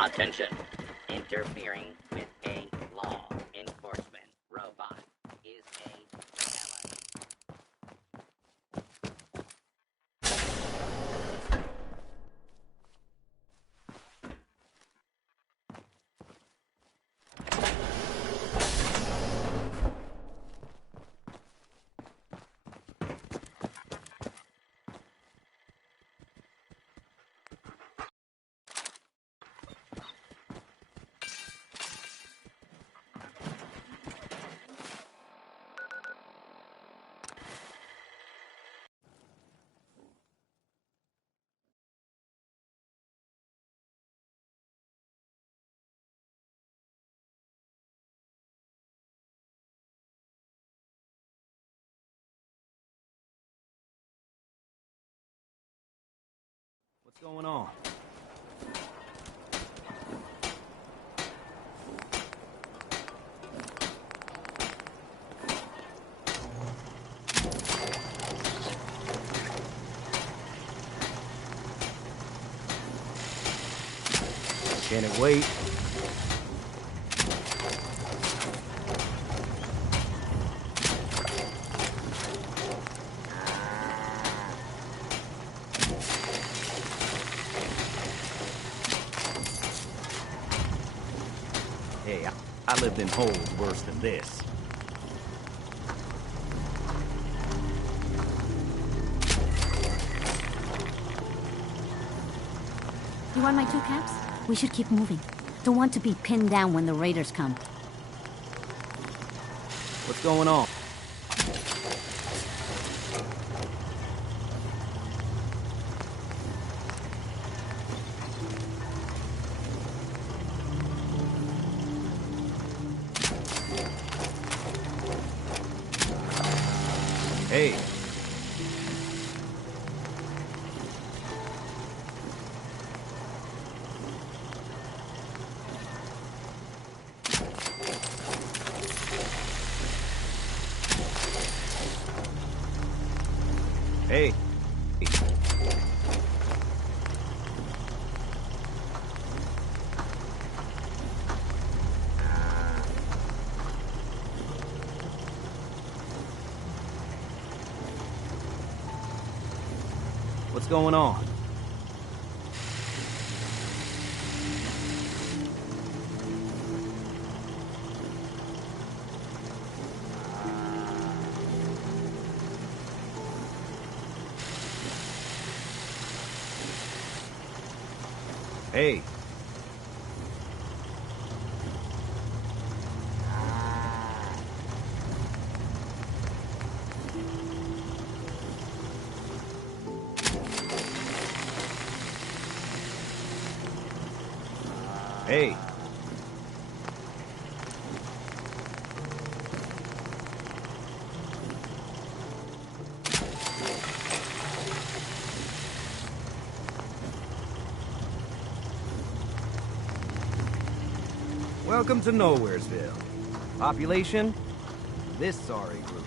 Attention. Interfering with a law enforcement robot is a felony. What's going on? Can it wait? Hey, I lived in holes worse than this. You want my 2 caps? We should keep moving. Don't want to be pinned down when the raiders come. What's going on? Hey. Hey. What's going on? Hey. Hey. Welcome to Nowheresville. Population? This sorry group.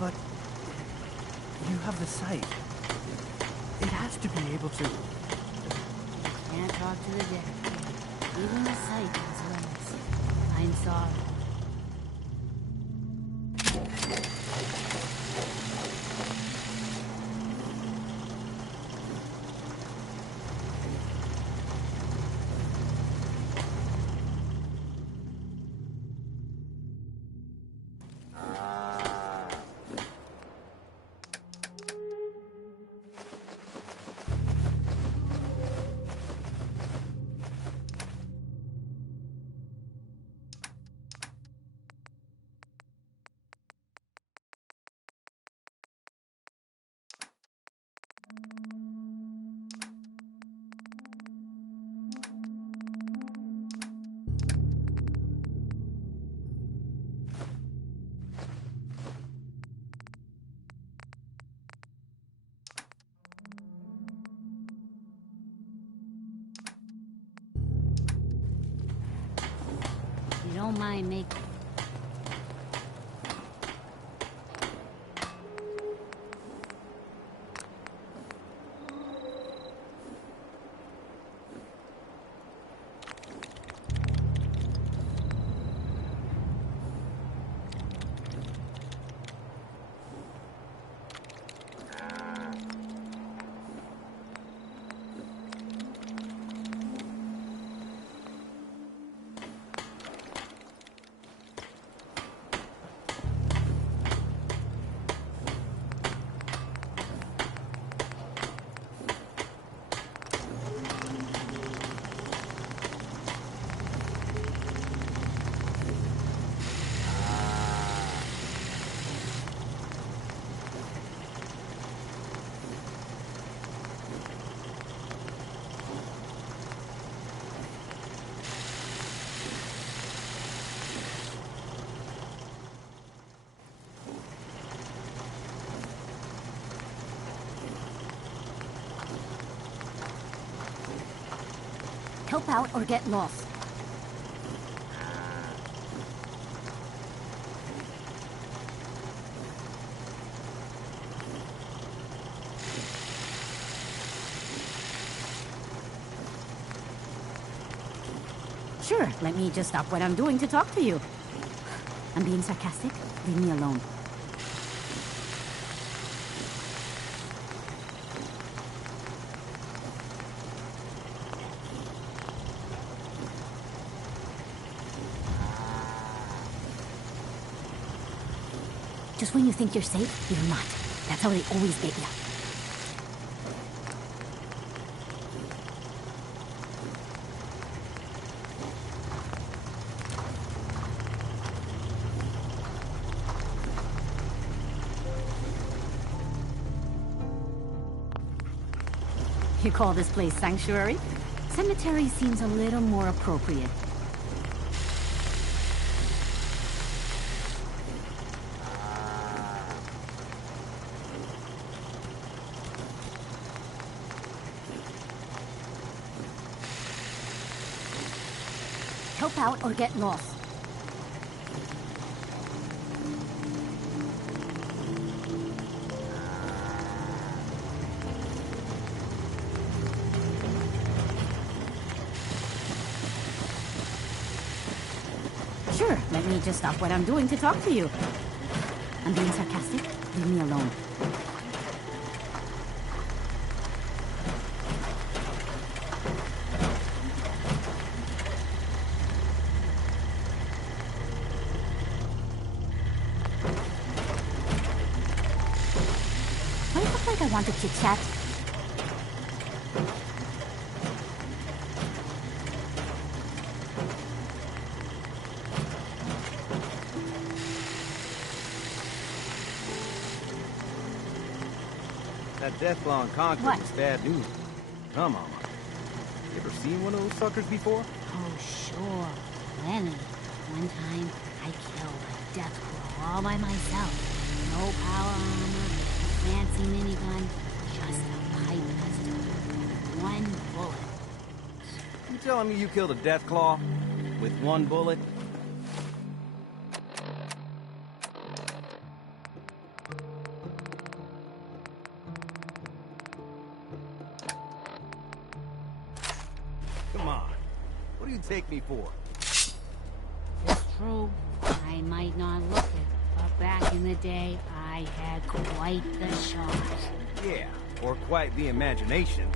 But you have the sight. It has to be able to... Can't talk to the dead. Even the sight has limits. I'm sorry. You don't mind making... Help out or get lost. Sure, let me just stop what I'm doing to talk to you. I'm being sarcastic. Leave me alone. Just when you think you're safe, you're not. That's how they always get you. You call this place sanctuary? Cemetery seems a little more appropriate. Help out or get lost. Sure, let me just stop what I'm doing to talk to you. I'm being sarcastic. Leave me alone. Do I look like I want to chit-chat? That Deathclaw in Concord is bad news. Come on. You ever seen one of those suckers before? Oh, sure. Plenty. One time, I killed a Deathclaw all by myself. No power armor, fancy minigun, just a pipe pistol. One bullet. You telling me you killed a Deathclaw with one bullet? take me for? It's true. I might not look it, but back in the day, I had quite the shot. Yeah, or quite the imagination.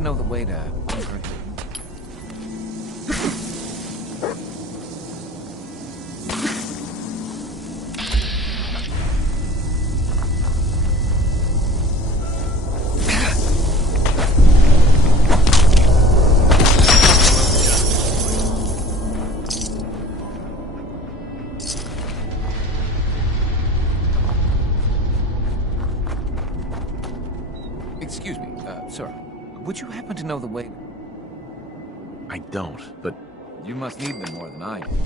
to know the way to... Excuse me, sir. Would you happen to know the way... I don't, but... You must need them more than I do.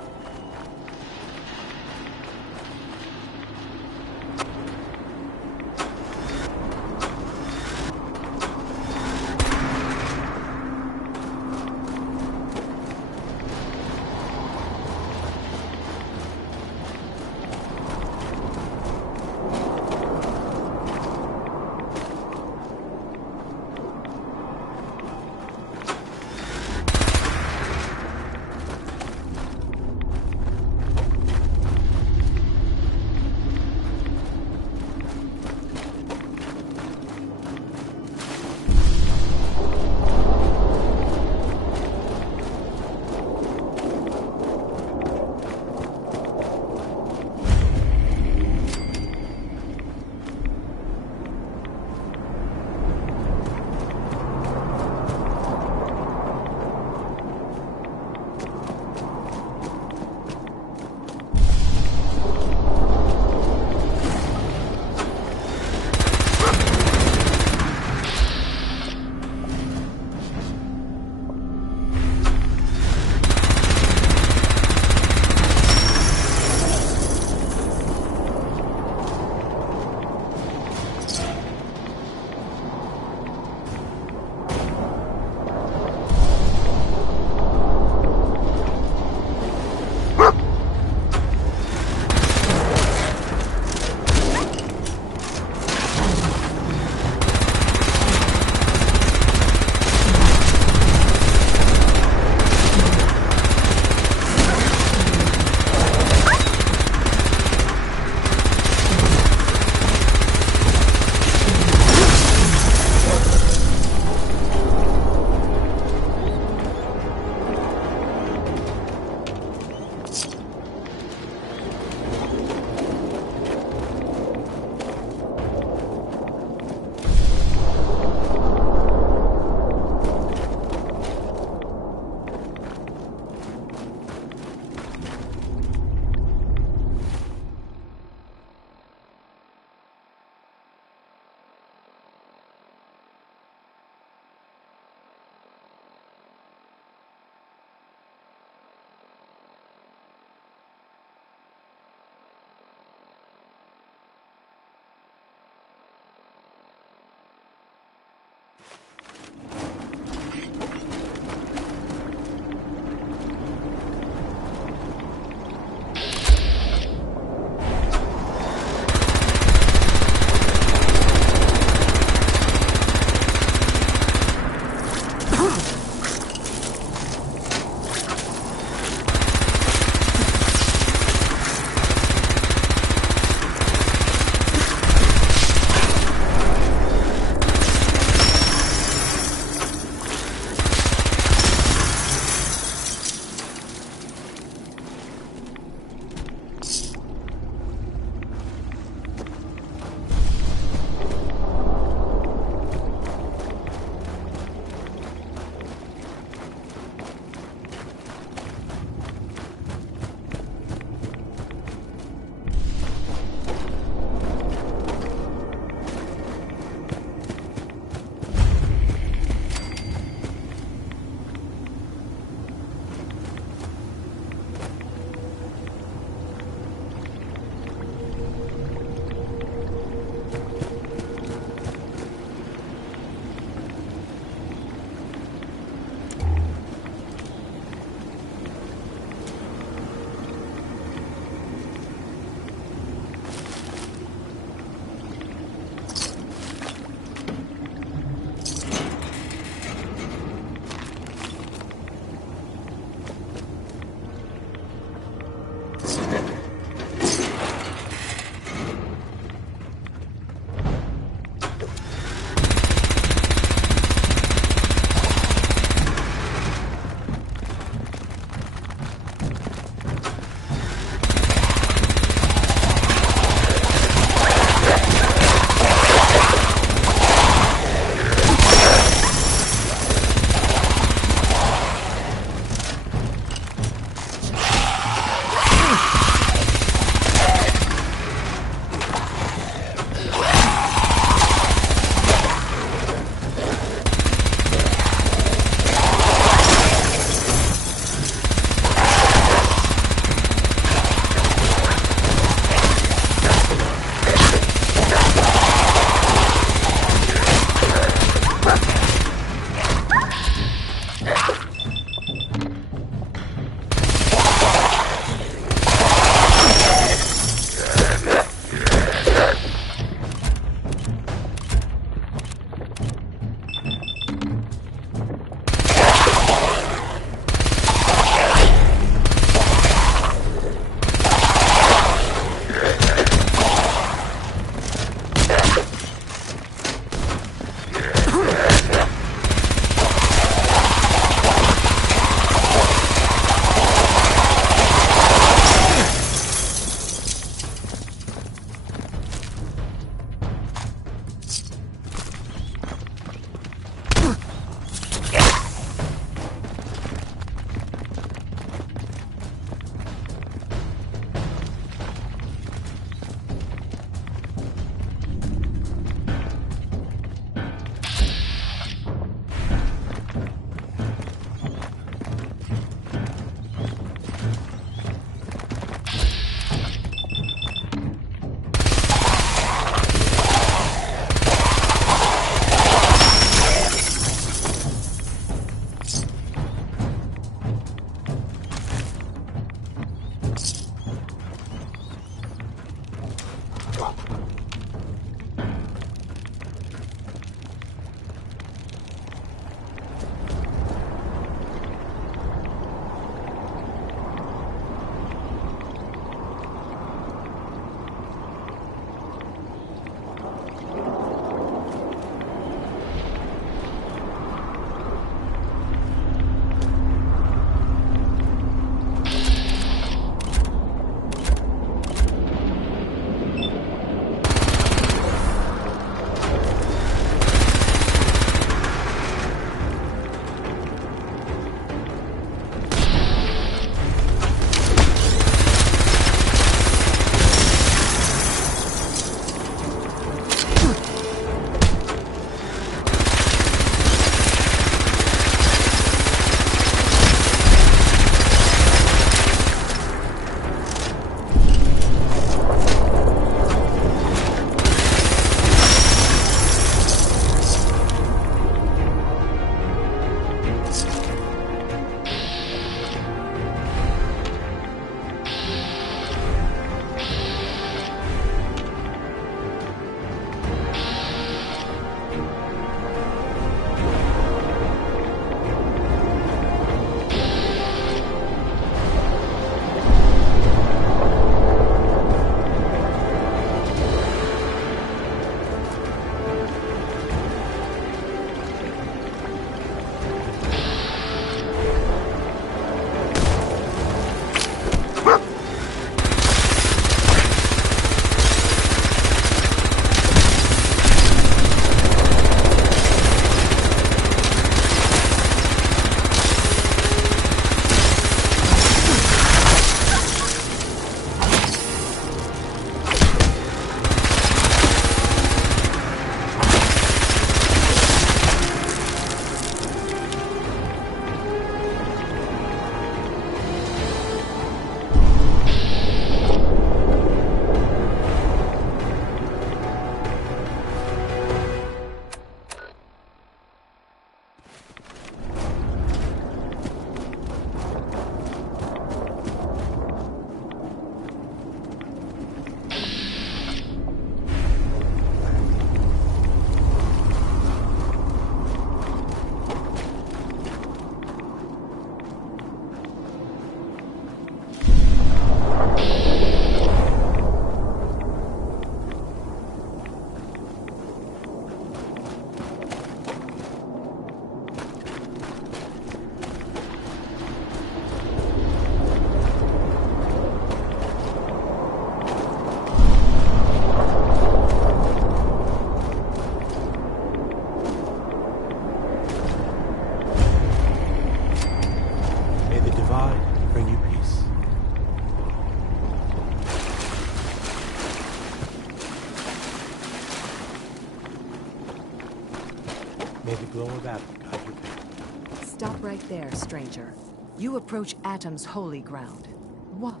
bad we got your pay. Stop right there, stranger. You approach Atom's holy ground. What?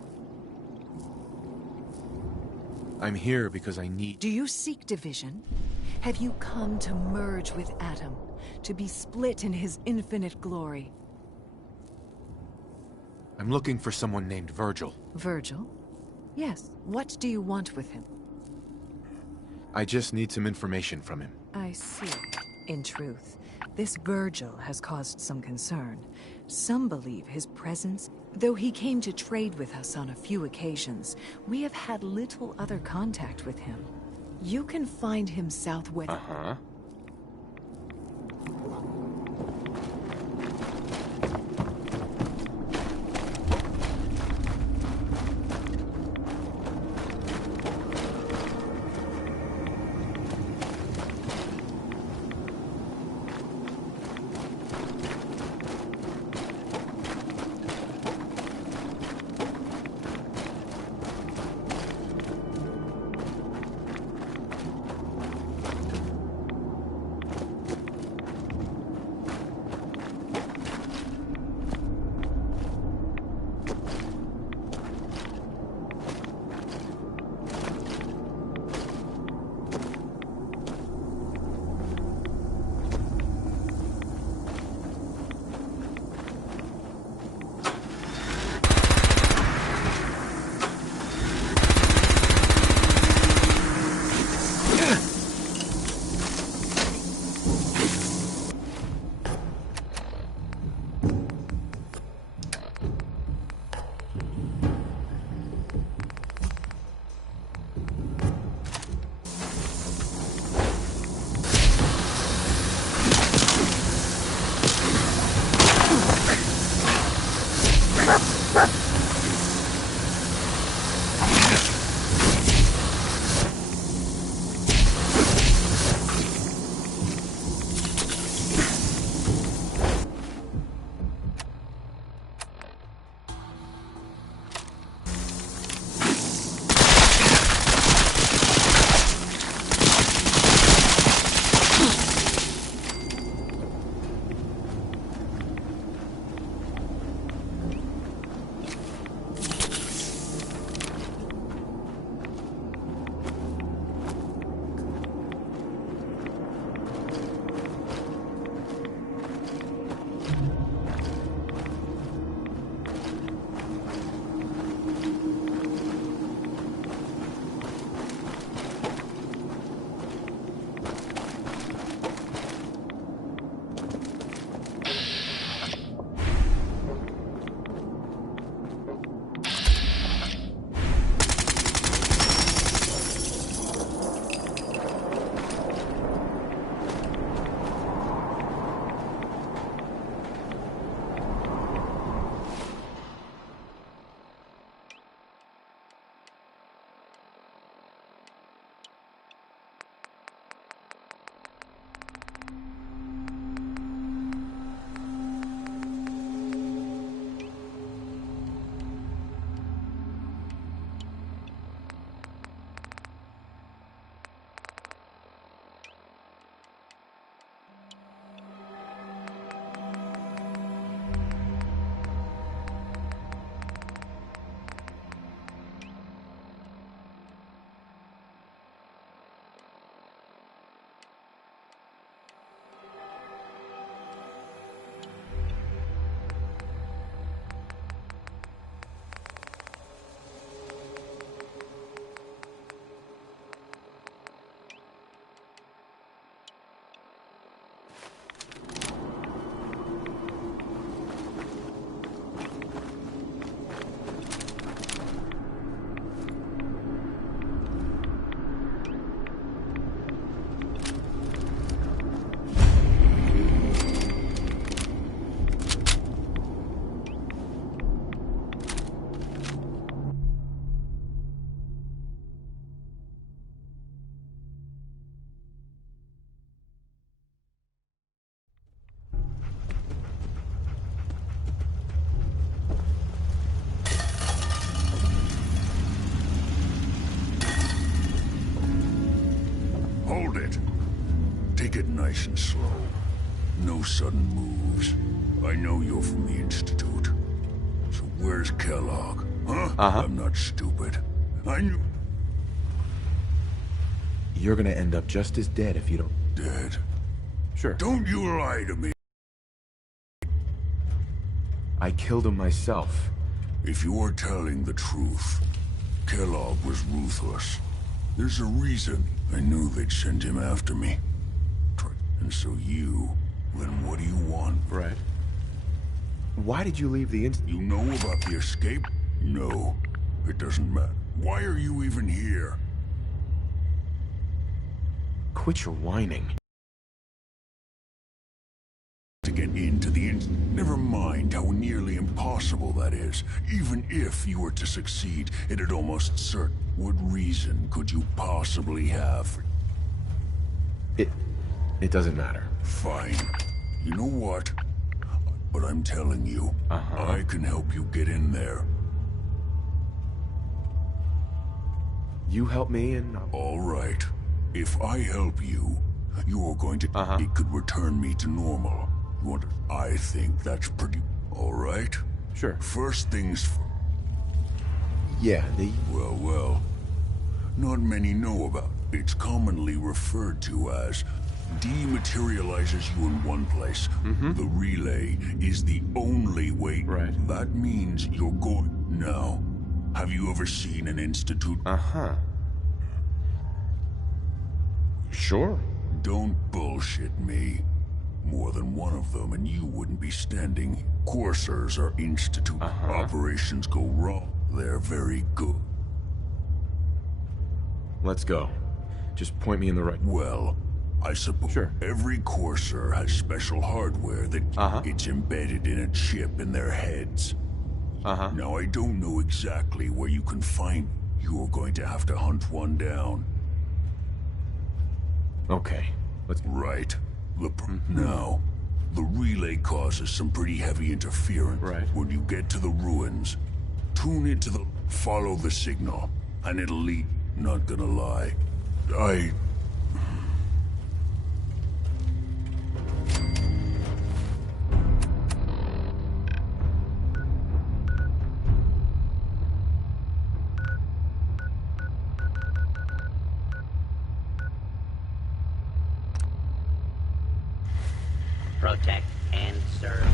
I'm here because I need... Do you seek division? Have you come to merge with Atom, to be split in his infinite glory? I'm looking for someone named Virgil. Virgil? Yes. What do you want with him? I just need some information from him. I see. In truth, this Virgil has caused some concern. Some believe his presence, though he came to trade with us on a few occasions, we have had little other contact with him. You can find him southwest. Uh-huh. Take it nice and slow. No sudden moves. I know you're from the Institute. So where's Kellogg? Huh? I'm not stupid. I knew... You're gonna end up just as dead if you don't... Dead? Sure. Don't you lie to me! I killed him myself. If you're telling the truth, Kellogg was ruthless. There's a reason I knew they'd send him after me. And so you... Then what do you want? Right. Why did you leave the You know about the escape? No. It doesn't matter. Why are you even here? Quit your whining. To get into the Never mind how nearly impossible that is. Even if you were to succeed, it'd almost certain. What reason could you possibly have? It doesn't matter. Fine. You know what? But I'm telling you, I can help you get in there. You help me and... All right. If I help you, you're going to... It could return me to normal. You want to... I think that's pretty... All right? Sure. First things... Yeah, Well. Not many know about. It's commonly referred to as... dematerializes you in one place. The relay is the only way. Right. That means you're going... Now, have you ever seen an institute? Sure. Don't bullshit me. More than one of them and you wouldn't be standing. Coursers are institute. Operations go wrong. They're very good. Let's go. Just point me in the right... Well, I suppose every Courser has special hardware that it's embedded in a chip in their heads. Now, I don't know exactly where you can find... You're going to have to hunt one down. Okay. Let's... Right. Now, the relay causes some pretty heavy interference. Right. When you get to the ruins, tune into the... Follow the signal, and it'll lead... Not gonna lie. Protect and serve.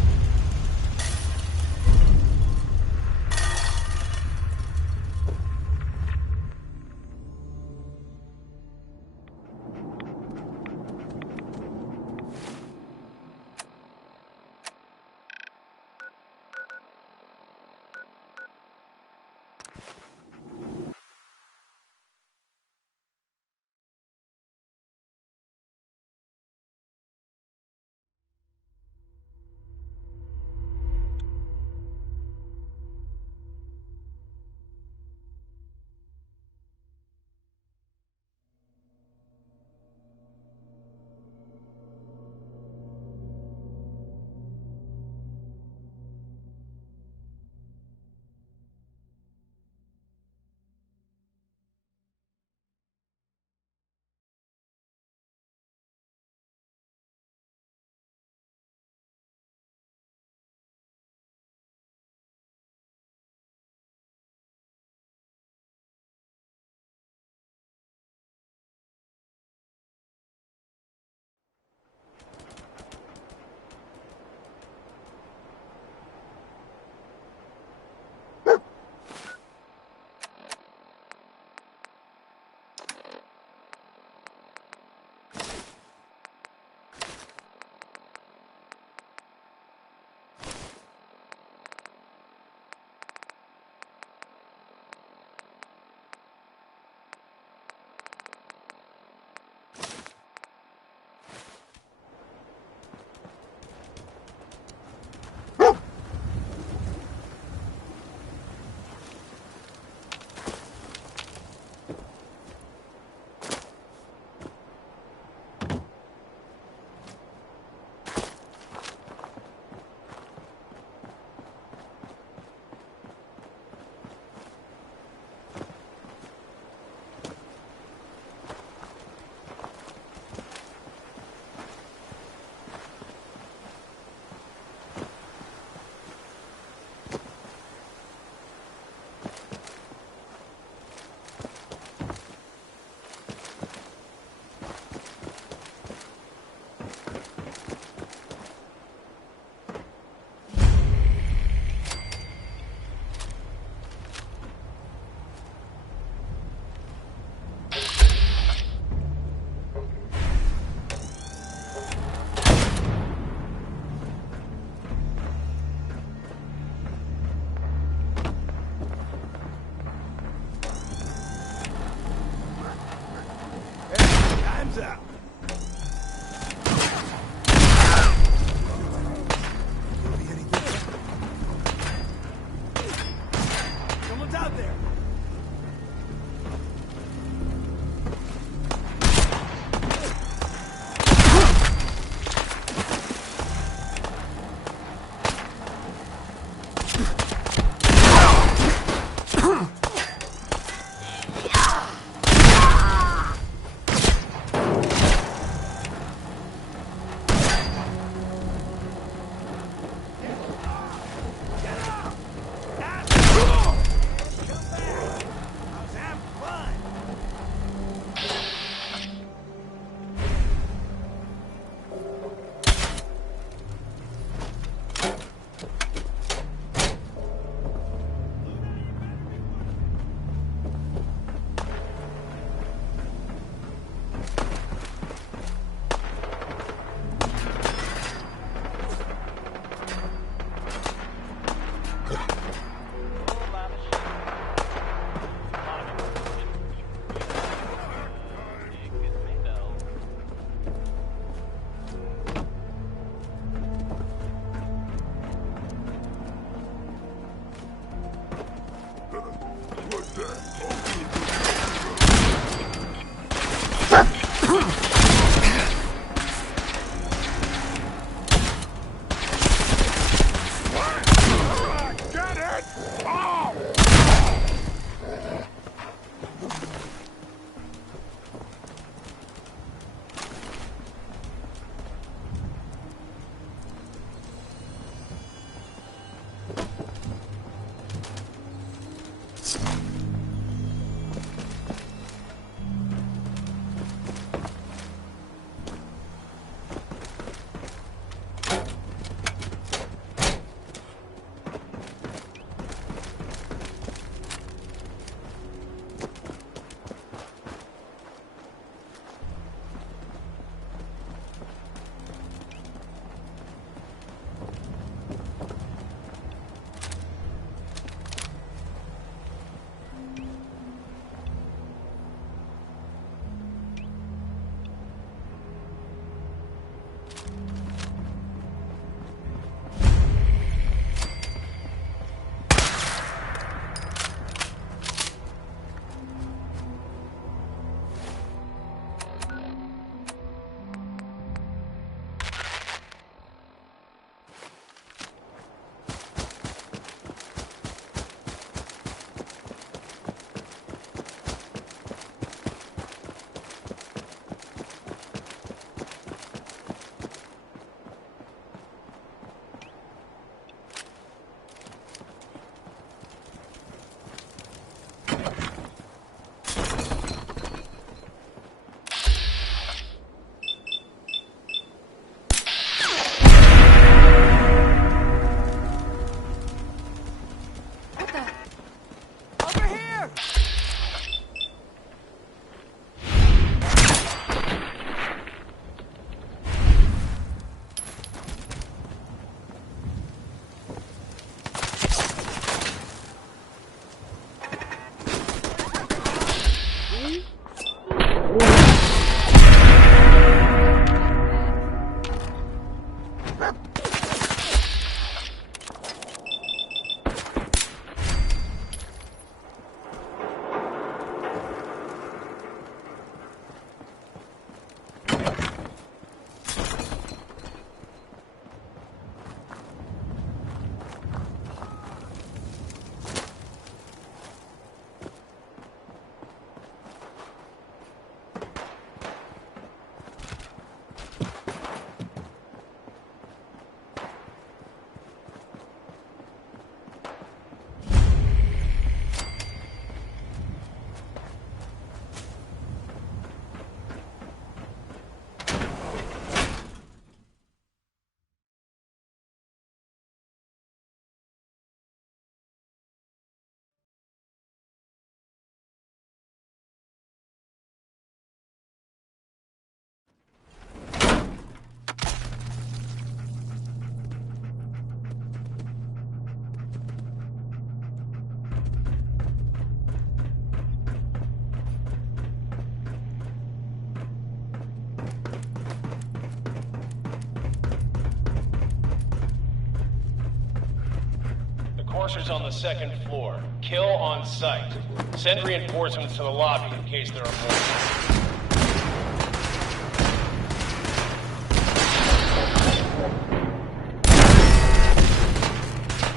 Courser's on the second floor. Kill on sight. Send reinforcements to the lobby in case there are more.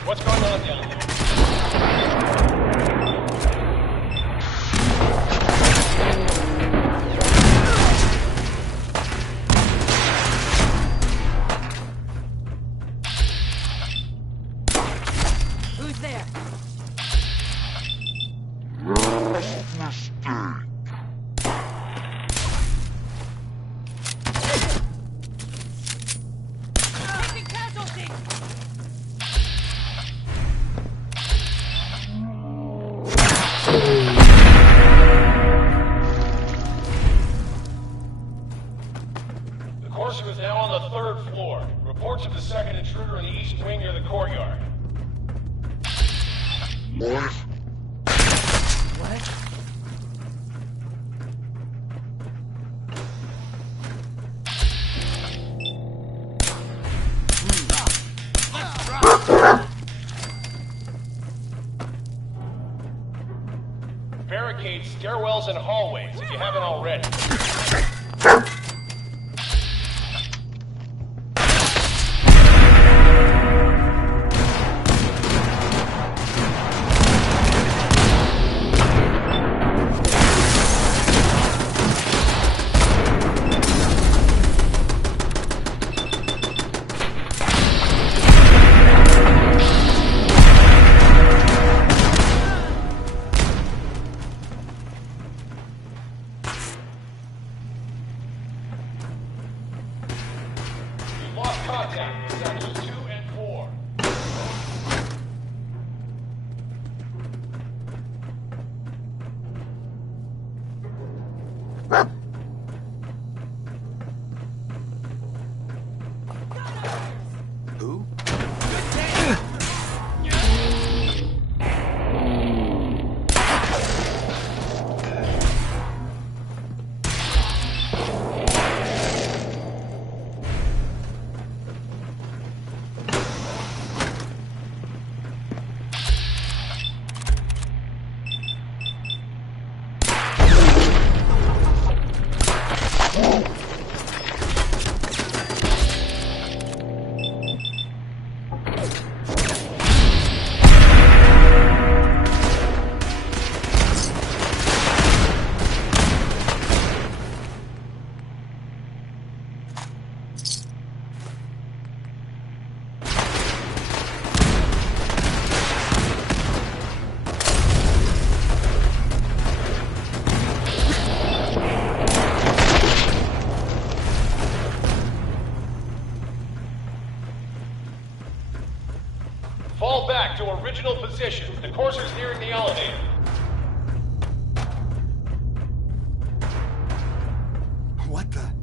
What's going on down there? Who's there? Taking casualties! The Courser is now on the third floor. Reports of the second intruder in the east wing near the courtyard. What? barricade stairwells and hallways if you haven't already. Contact with sectors 2 and 4. Who? Fall back to original position. The courser's nearing the elevator. What the?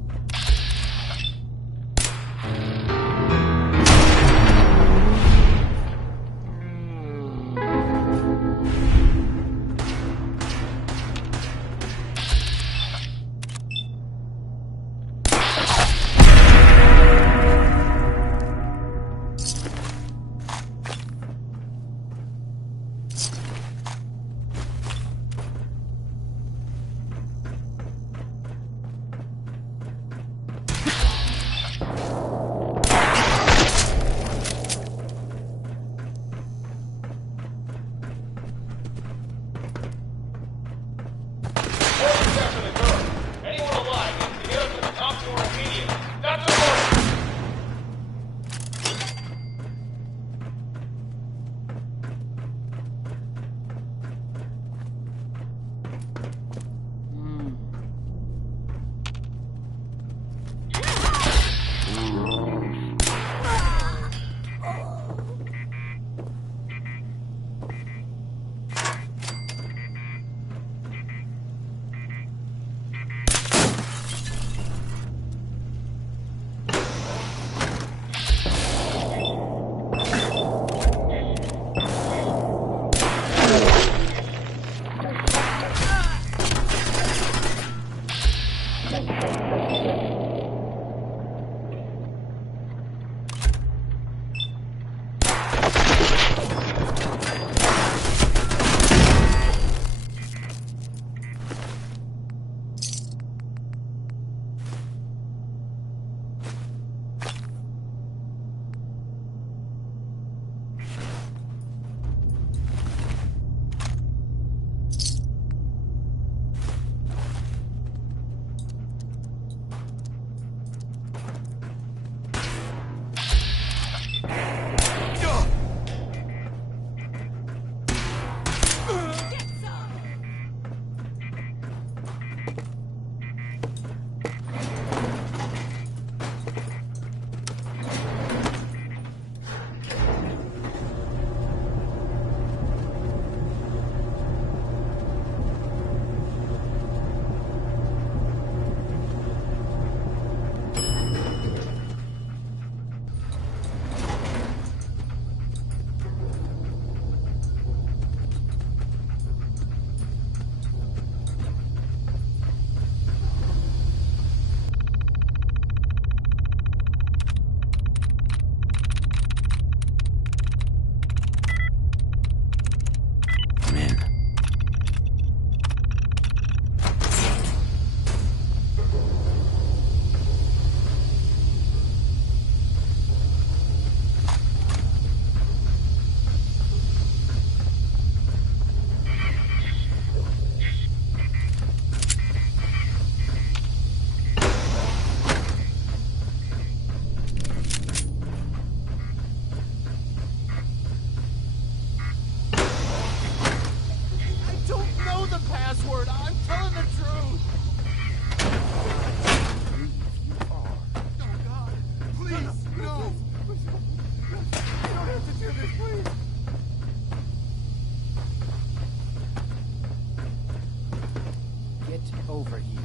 Get over here.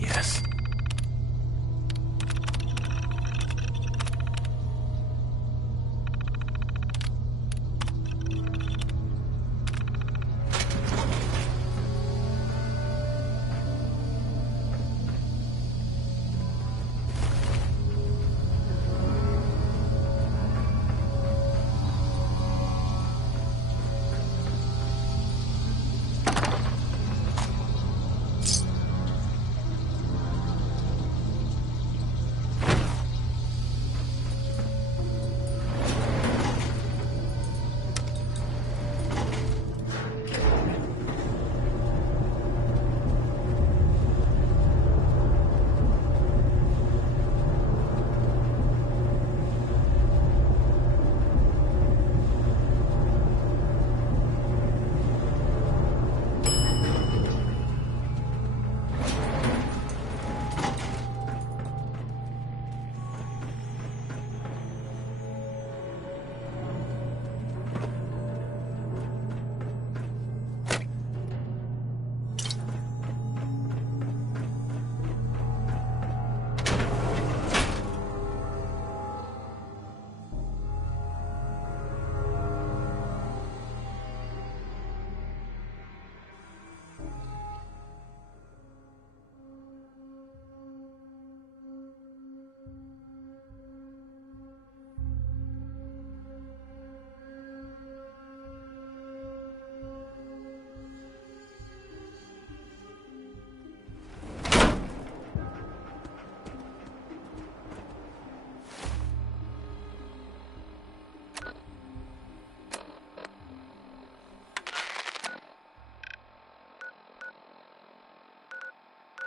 Yes.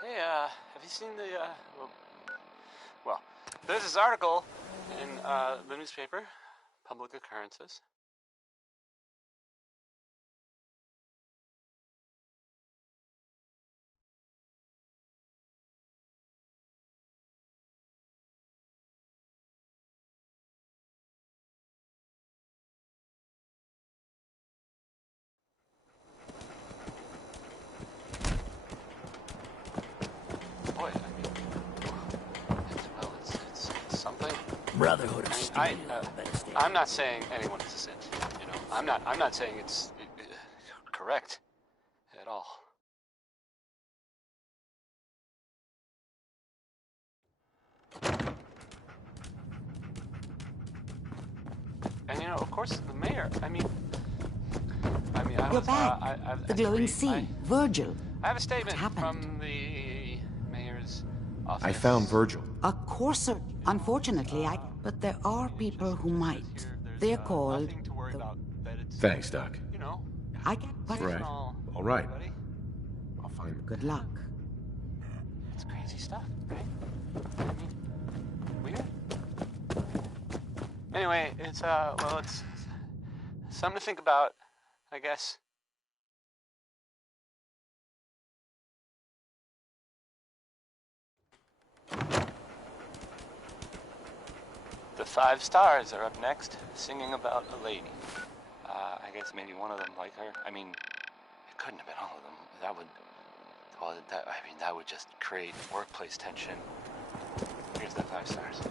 Hey, have you seen the, well, there's this article in, the newspaper, Public Occurrences. Boy, I mean, it's something. Brotherhood of Steel. I'm not saying anyone is a saint, you know. I'm not saying it's correct at all. And you know, of course, the mayor. I mean, You're back. The glowing sea, Virgil. I have a statement from the mayor's office. I found Virgil. A courser. Unfortunately, but there are people who might. They're called. Thanks, Doc. You know. I get what. Right. All right. I'll find them. Good luck. It's crazy stuff, right? I mean, weird. Anyway, it's well, it's something to think about, I guess. The 5 stars are up next, singing about a lady. I guess maybe one of them like her. I mean, it couldn't have been all of them. That would, well, that would just create workplace tension. Here's the 5 stars.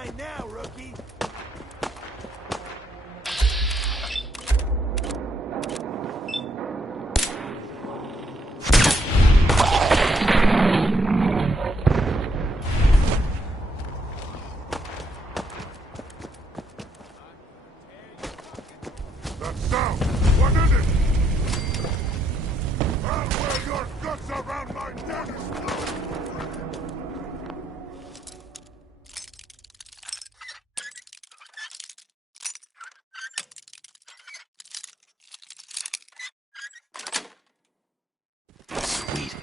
mine now, rookie. That sound! What is it? I'll wear your guts around my daddy's throat! Sweet.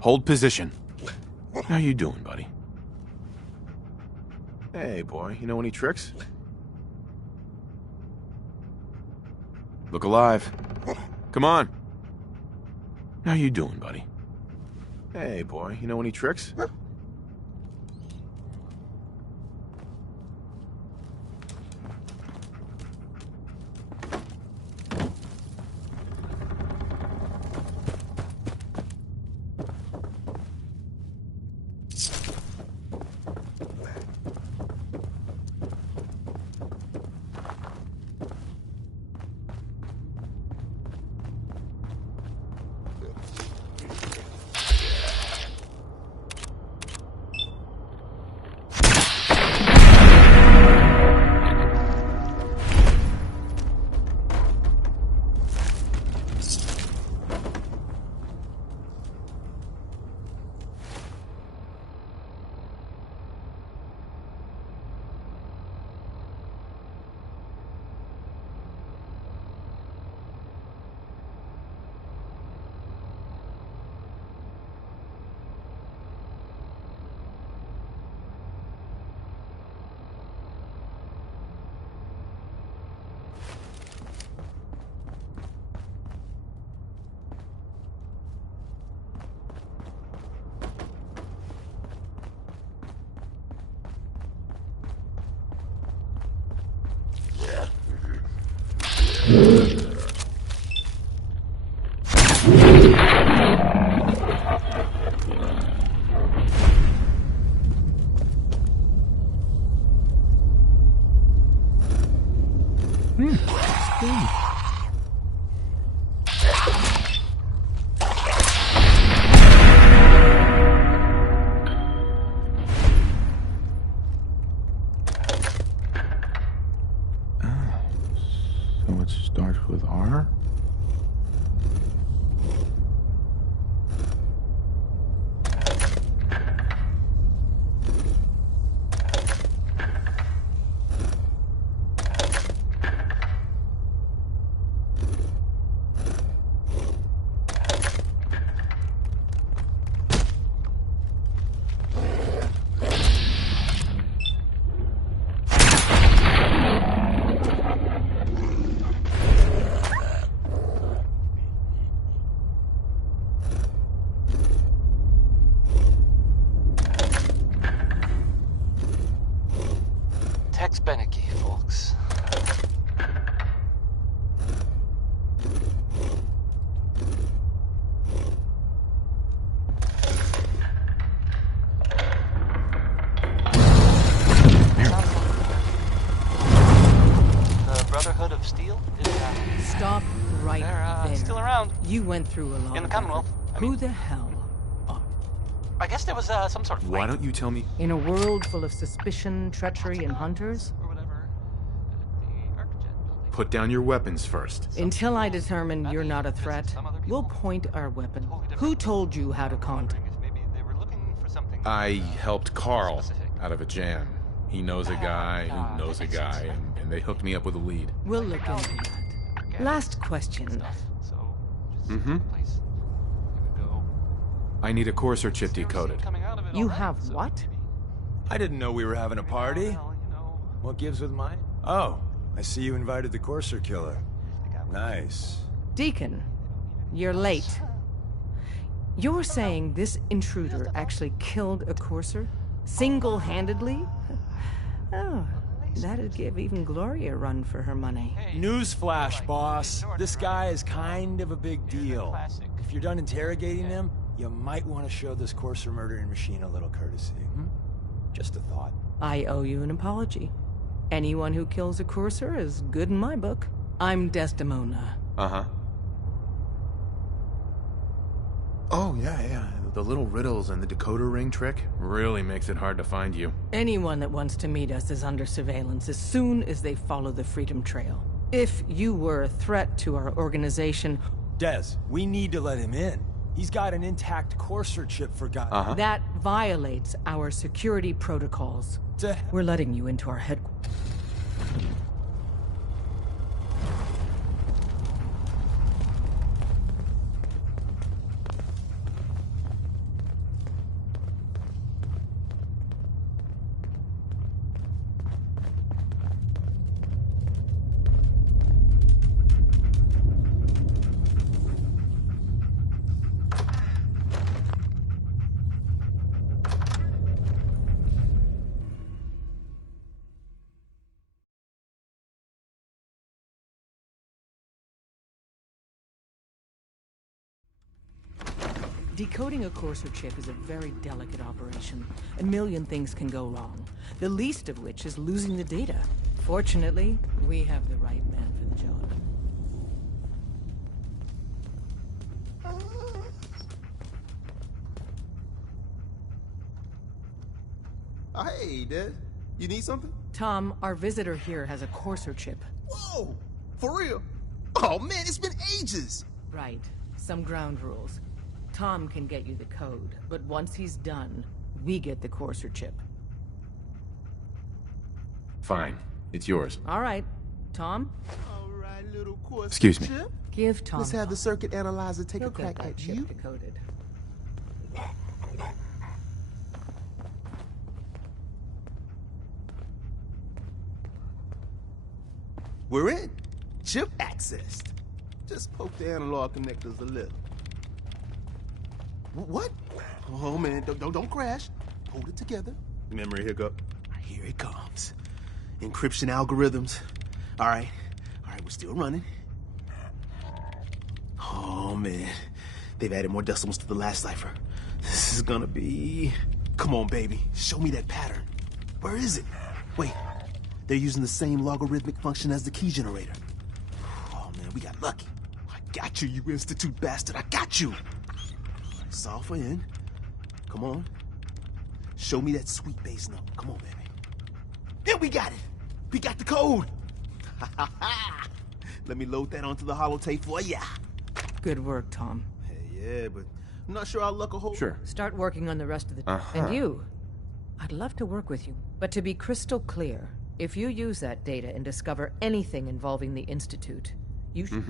Hold position. How you doing, buddy? Hey, boy, you know any tricks? Look alive. Come on. How you doing, buddy? Hey, boy, you know any tricks? So it starts with R? Tex Beneke, folks. The Brotherhood of Steel is, Stop right there. Still around. You went through a lot In the of Commonwealth. effort. Who the hell? I guess there was some sort of Why don't you tell me? In a world full of suspicion, treachery, and hunters? Put down your weapons first. Until I determine you're not a threat, we'll point our weapon. Who told you how to contact? I helped Carl out of a jam. He knows a guy who knows a guy, and they hooked me up with a lead. We'll look into that. Last question. Mm-hmm. I need a Courser chip decoded. You have what? I didn't know we were having a party. What gives with mine? Oh, I see you invited the Courser killer. Nice. Deacon, you're late. You're saying this intruder actually killed a Courser? Single-handedly? Oh, that'd give even Gloria a run for her money. Newsflash, boss. This guy is kind of a big deal. If you're done interrogating him, you might want to show this Courser murdering machine a little courtesy. Just a thought. I owe you an apology. Anyone who kills a Courser is good in my book. I'm Desdemona. Uh-huh. Oh, yeah. The little riddles and the decoder ring trick really makes it hard to find you. Anyone that wants to meet us is under surveillance as soon as they follow the Freedom Trail. If you were a threat to our organization... Des, we need to let him in. He's got an intact Courser chip for God. That violates our security protocols. We're letting you into our headquarters. Decoding a Courser chip is a very delicate operation. A million things can go wrong, the least of which is losing the data. Fortunately, we have the right man for the job. Hey, Des. You need something? Tom, our visitor here has a Courser chip. Whoa! For real? Oh, man, it's been ages! Right. Some ground rules. Tom can get you the code, but once he's done, we get the Courser chip. Fine. It's yours. All right. Tom? All right, little Courser Excuse me. chip. Give Tom. Let's have the circuit analyzer take He'll a crack get that at chip you. decoded. We're in. Chip accessed. Just poke the analog connectors a little. What? Oh, man, don't crash. Hold it together. Memory hiccup. Here it comes. Encryption algorithms. All right, we're still running. Oh, man. They've added more decimals to the last cipher. This is gonna be... Come on, baby. Show me that pattern. Where is it? Wait. They're using the same logarithmic function as the key generator. Oh man, we got lucky. I got you, you Institute bastard. I got you. Software in. Come on. Show me that sweet bass note. Come on, baby. And we got it. We got the code. Let me load that onto the holotape for ya. Good work, Tom. Hey, yeah, but I'm not sure our luck will hold. Sure. Start working on the rest of the... And you. I'd love to work with you. But to be crystal clear, if you use that data and discover anything involving the Institute, you should...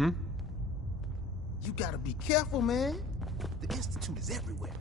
You gotta be careful, man. The Institute is everywhere.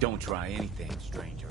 Don't try anything, stranger.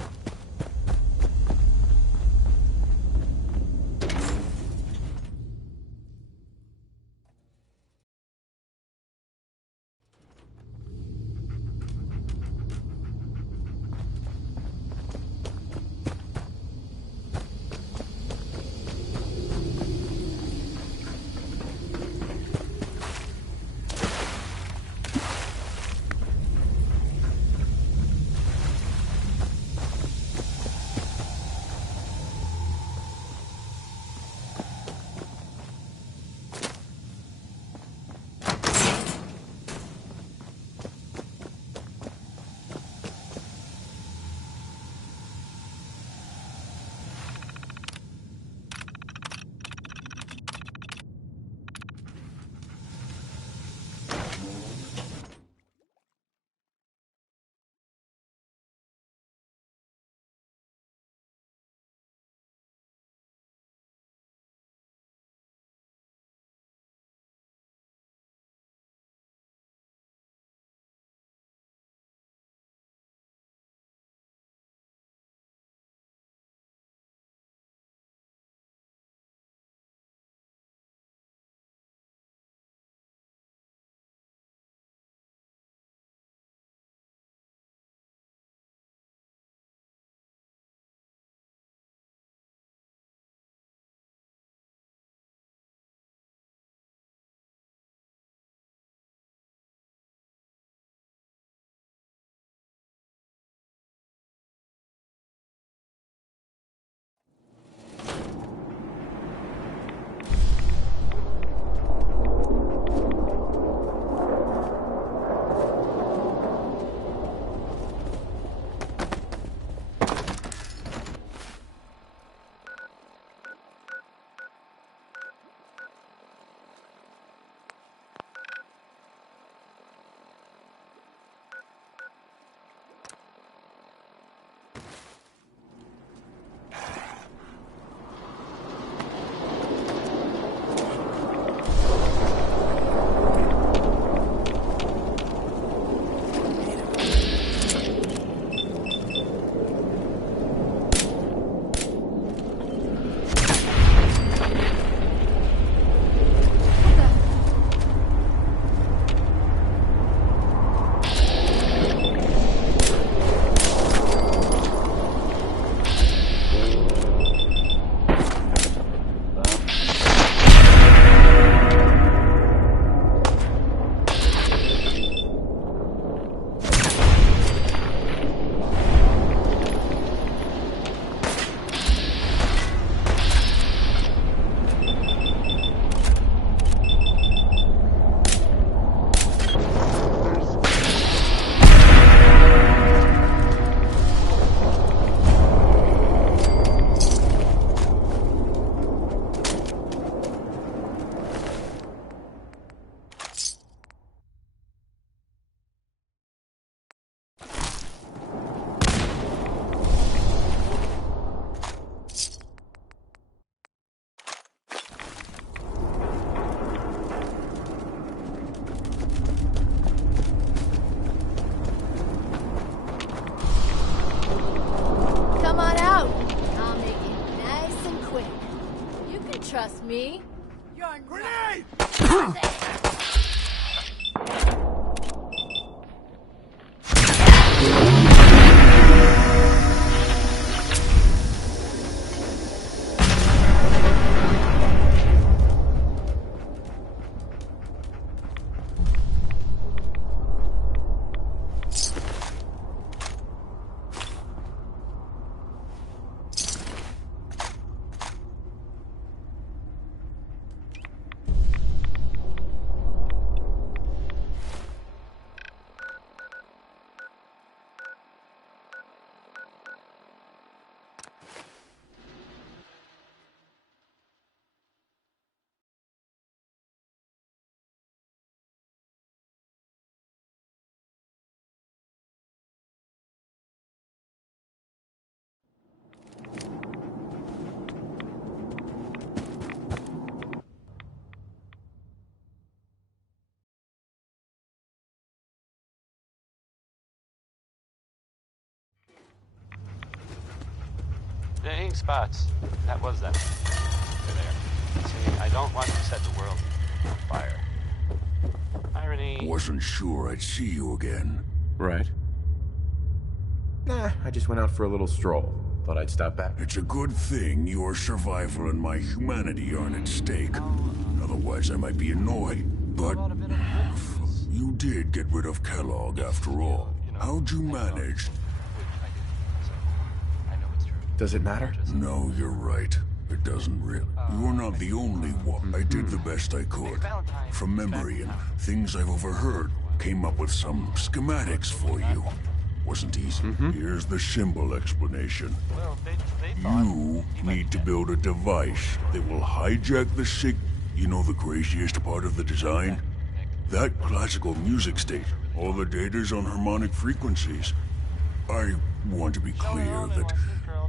staying spots. That was them. They're there. See, I don't want to set the world on fire. Irony. Wasn't sure I'd see you again. Right. Nah, I just went out for a little stroll. Thought I'd stop back. It's a good thing your survival and my humanity aren't at stake. Otherwise, I might be annoyed. But you did get rid of Kellogg after all. How'd you manage? Does it matter? No, you're right. It doesn't really. You're not the only one. I did the best I could. From memory and things I've overheard, came up with some schematics for you. Wasn't easy. Here's the simple explanation. You need to build a device that will hijack the sig... You know the craziest part of the design? That classical music station. All the data's on harmonic frequencies. I want to be clear that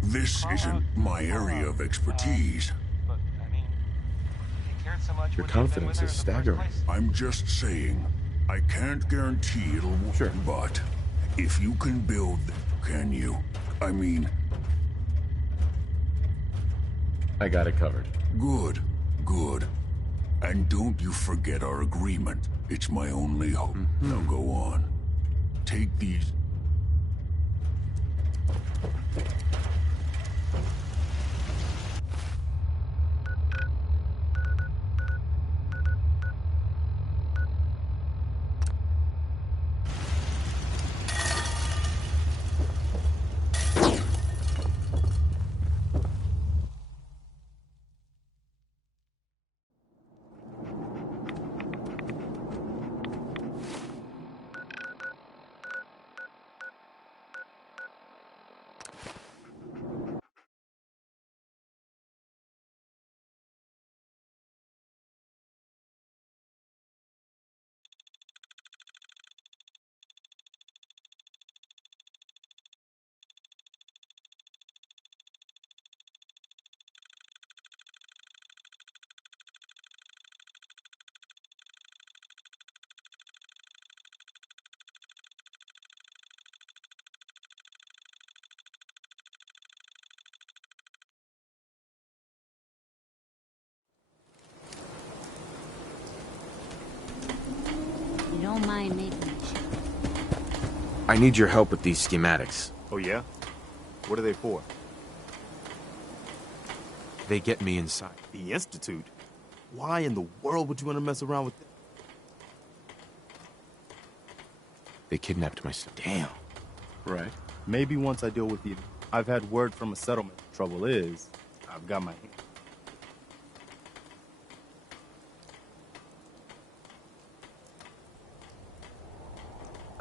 this isn't my area of expertise. Your confidence is staggering. I'm just saying, I can't guarantee it'll work. Sure. But if you can build them, can you? I mean... I got it covered. Good, good. And don't you forget our agreement. It's my only hope. Now go on. Take these... You don't mind making me sure. I need your help with these schematics. Oh yeah? What are they for? They get me inside. The Institute? Why in the world would you want to mess around with them? They kidnapped my son. Damn. Right. Maybe once I deal with the... I've had word from a settlement. Trouble is, I've got my...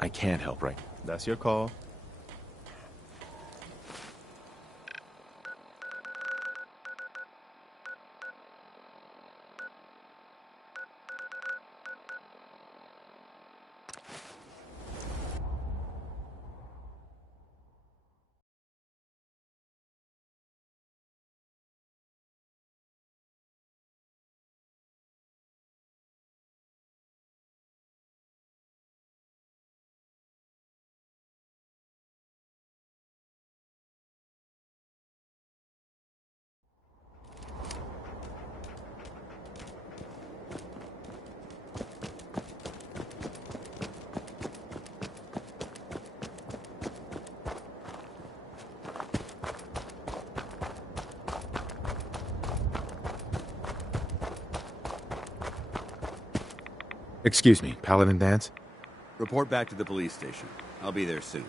I can't help right. That's your call. Excuse me, Paladin Dance? Report back to the police station. I'll be there soon.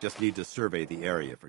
Just need to survey the area for...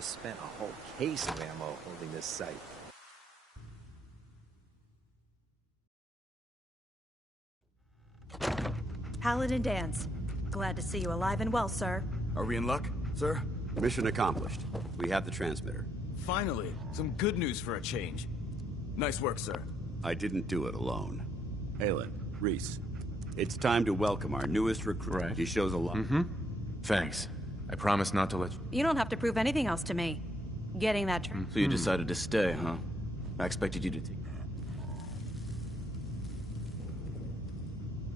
have spent a whole case of ammo holding this site. Paladin Dance. Glad to see you alive and well, sir. Are we in luck, sir? Mission accomplished. We have the transmitter. Finally, some good news for a change. Nice work, sir. I didn't do it alone. Halen, Reese, it's time to welcome our newest recruit. Right. He shows a lot. Thanks. I promise not to let you... You don't have to prove anything else to me. Getting that So you decided to stay, huh? I expected you to take...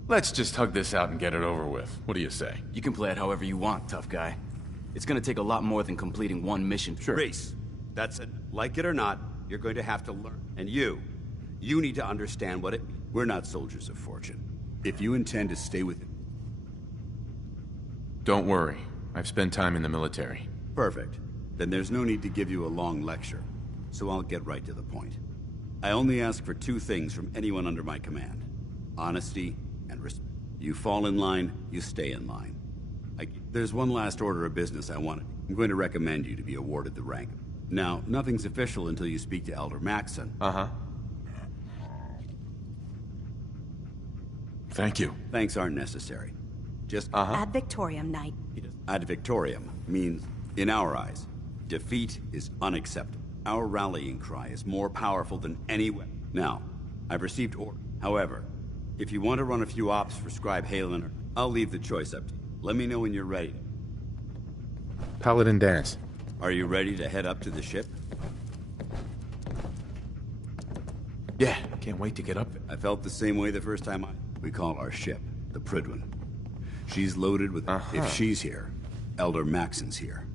Let's just hug this out and get it over with. What do you say? You can play it however you want, tough guy. It's gonna take a lot more than completing one mission. Sure. Reese, that's it. Like it or not, you're going to have to learn. And you need to understand what it means. We're not soldiers of fortune. If you intend to stay with it... Don't worry. I've spent time in the military. Perfect. Then there's no need to give you a long lecture. So I'll get right to the point. I only ask for two things from anyone under my command. Honesty and respect. You fall in line, you stay in line. There's one last order of business I want. I'm going to recommend you to be awarded the rank. Now, nothing's official until you speak to Elder Maxson. Thank you. Thanks aren't necessary. Just Ad Victoriam, Knight. Ad Victoriam means, in our eyes, defeat is unacceptable. Our rallying cry is more powerful than any weapon. Now, I've received orders. However, if you want to run a few ops for Scribe Halen, I'll leave the choice up to you. Let me know when you're ready. Paladin Dance. Are you ready to head up to the ship? Yeah, can't wait to get up there. I felt the same way the first time We call our ship the Prydwen. She's loaded with... If she's here, Elder Maxson's here.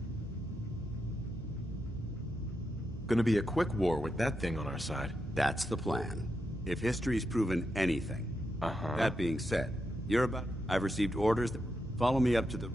Gonna be a quick war with that thing on our side. That's the plan. If history's proven anything. That being said, I've received orders that... Follow me up to the...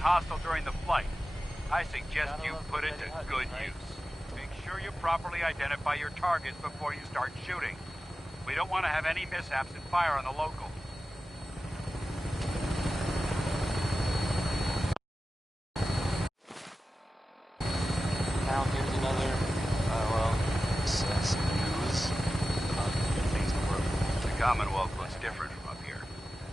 hostile during the flight. I suggest you put it to good use. Make sure you properly identify your targets before you start shooting. We don't want to have any mishaps and fire on the local. Now here's another, some news about things in the world. The Commonwealth looks different from up here,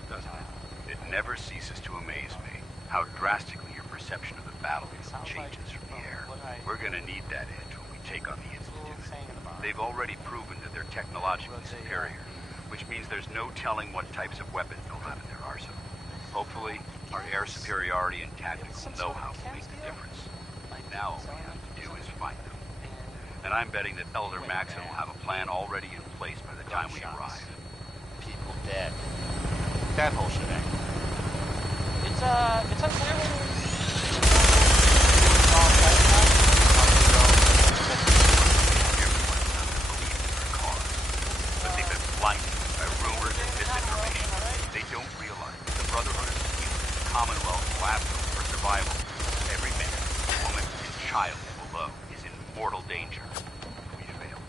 doesn't it? It never ceases to amaze me how drastically your perception of the battlefield changes from the air. We're gonna need that edge when we take on the Institute. They've already proven that they're technologically superior, which means there's no telling what types of weapons they'll have in their arsenal. Hopefully, our air superiority and tactical know-how will make the difference. Now all we have to do is find them. And I'm betting that Elder Maxson will have a plan already in place by the time we arrive. People dead. That whole shebang. It's unclear But they've been blinded by rumors and misinformation. They don't realize that the Brotherhood is the Commonwealth laptop for survival. Every man, woman, and child below is in mortal danger. If we fail,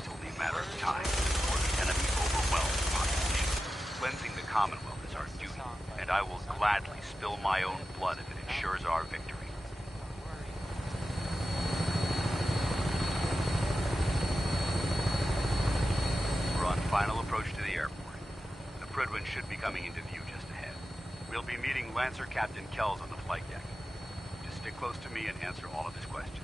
it's only a matter of time before the enemy overwhelms the population. Cleansing the Commonwealth is our duty, and I will gladly spill my own blood if it ensures our victory. We're on final approach to the airport. The Prydwen should be coming into view just ahead. We'll be meeting Lancer Captain Kells on the flight deck. Just stick close to me and answer all of his questions.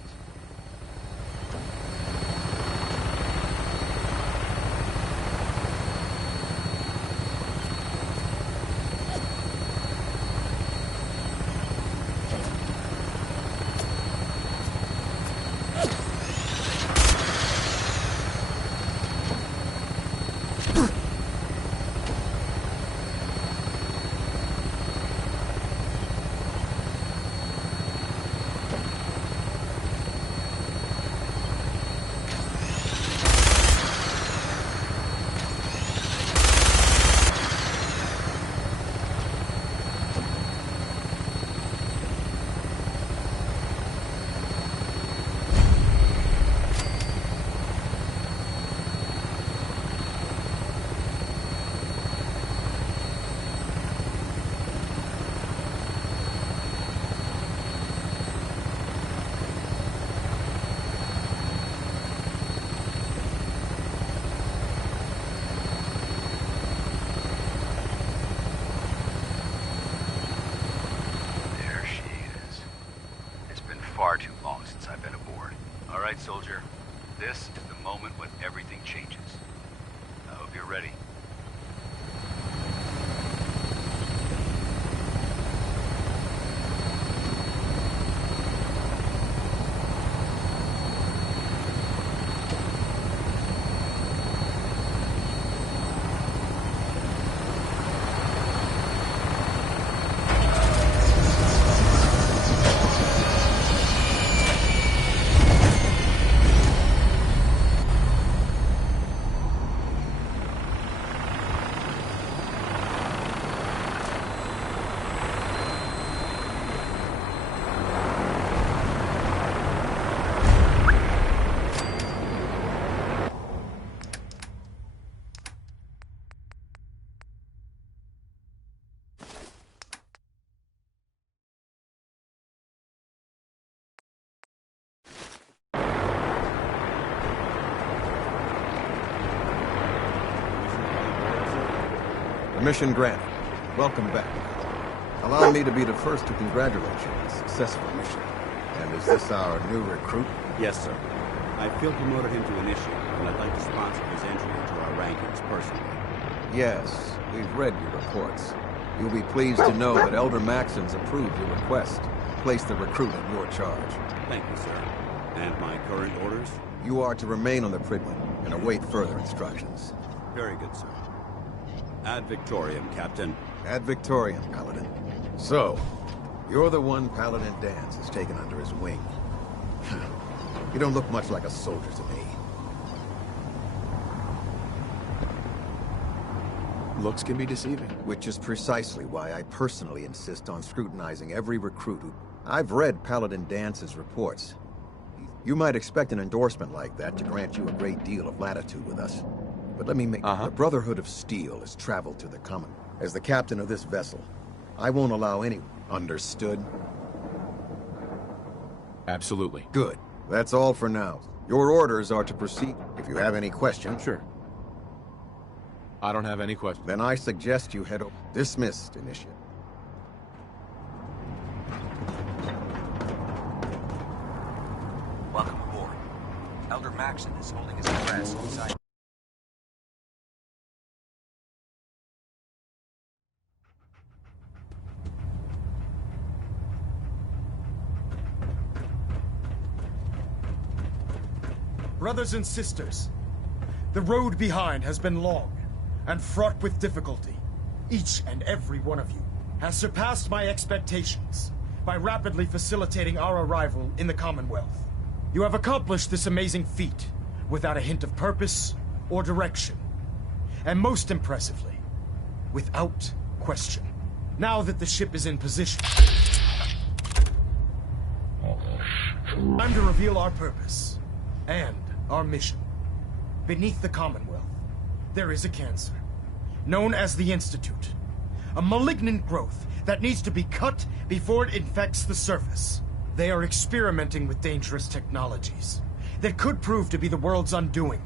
Permission granted. Welcome back. Allow me to be the first to congratulate you on a successful mission. And is this our new recruit? Yes, sir. I field promoted him to initiate, and I'd like to sponsor his entry into our rankings personally. Yes, we've read your reports. You'll be pleased to know that Elder Maxon's approved your request. Place the recruit in your charge. Thank you, sir. And my current orders? You are to remain on the Pridwin and await further instructions. Very good, sir. Ad Victoriam, Captain. Ad Victoriam, Paladin. So, you're the one Paladin Danse has taken under his wing. You don't look much like a soldier to me. Looks can be deceiving. Which is precisely why I personally insist on scrutinizing every recruit who... I've read Paladin Dance's reports. You might expect an endorsement like that to grant you a great deal of latitude with us. But let me make... The Brotherhood of Steel has traveled to the Common. As the captain of this vessel, I won't allow any... Understood? Absolutely. Good. That's all for now. Your orders are to proceed. If you have any questions... Sure. I don't have any questions. Then I suggest you head over. Dismissed, Initiate. Welcome aboard. Elder Maxon is holding his class inside. Brothers and sisters, the road behind has been long and fraught with difficulty. Each and every one of you has surpassed my expectations by rapidly facilitating our arrival in the Commonwealth. You have accomplished this amazing feat without a hint of purpose or direction, and most impressively, without question. Now that the ship is in position, time to reveal our purpose and our mission. Beneath the Commonwealth, there is a cancer, known as the Institute. A malignant growth that needs to be cut before it infects the surface. They are experimenting with dangerous technologies that could prove to be the world's undoing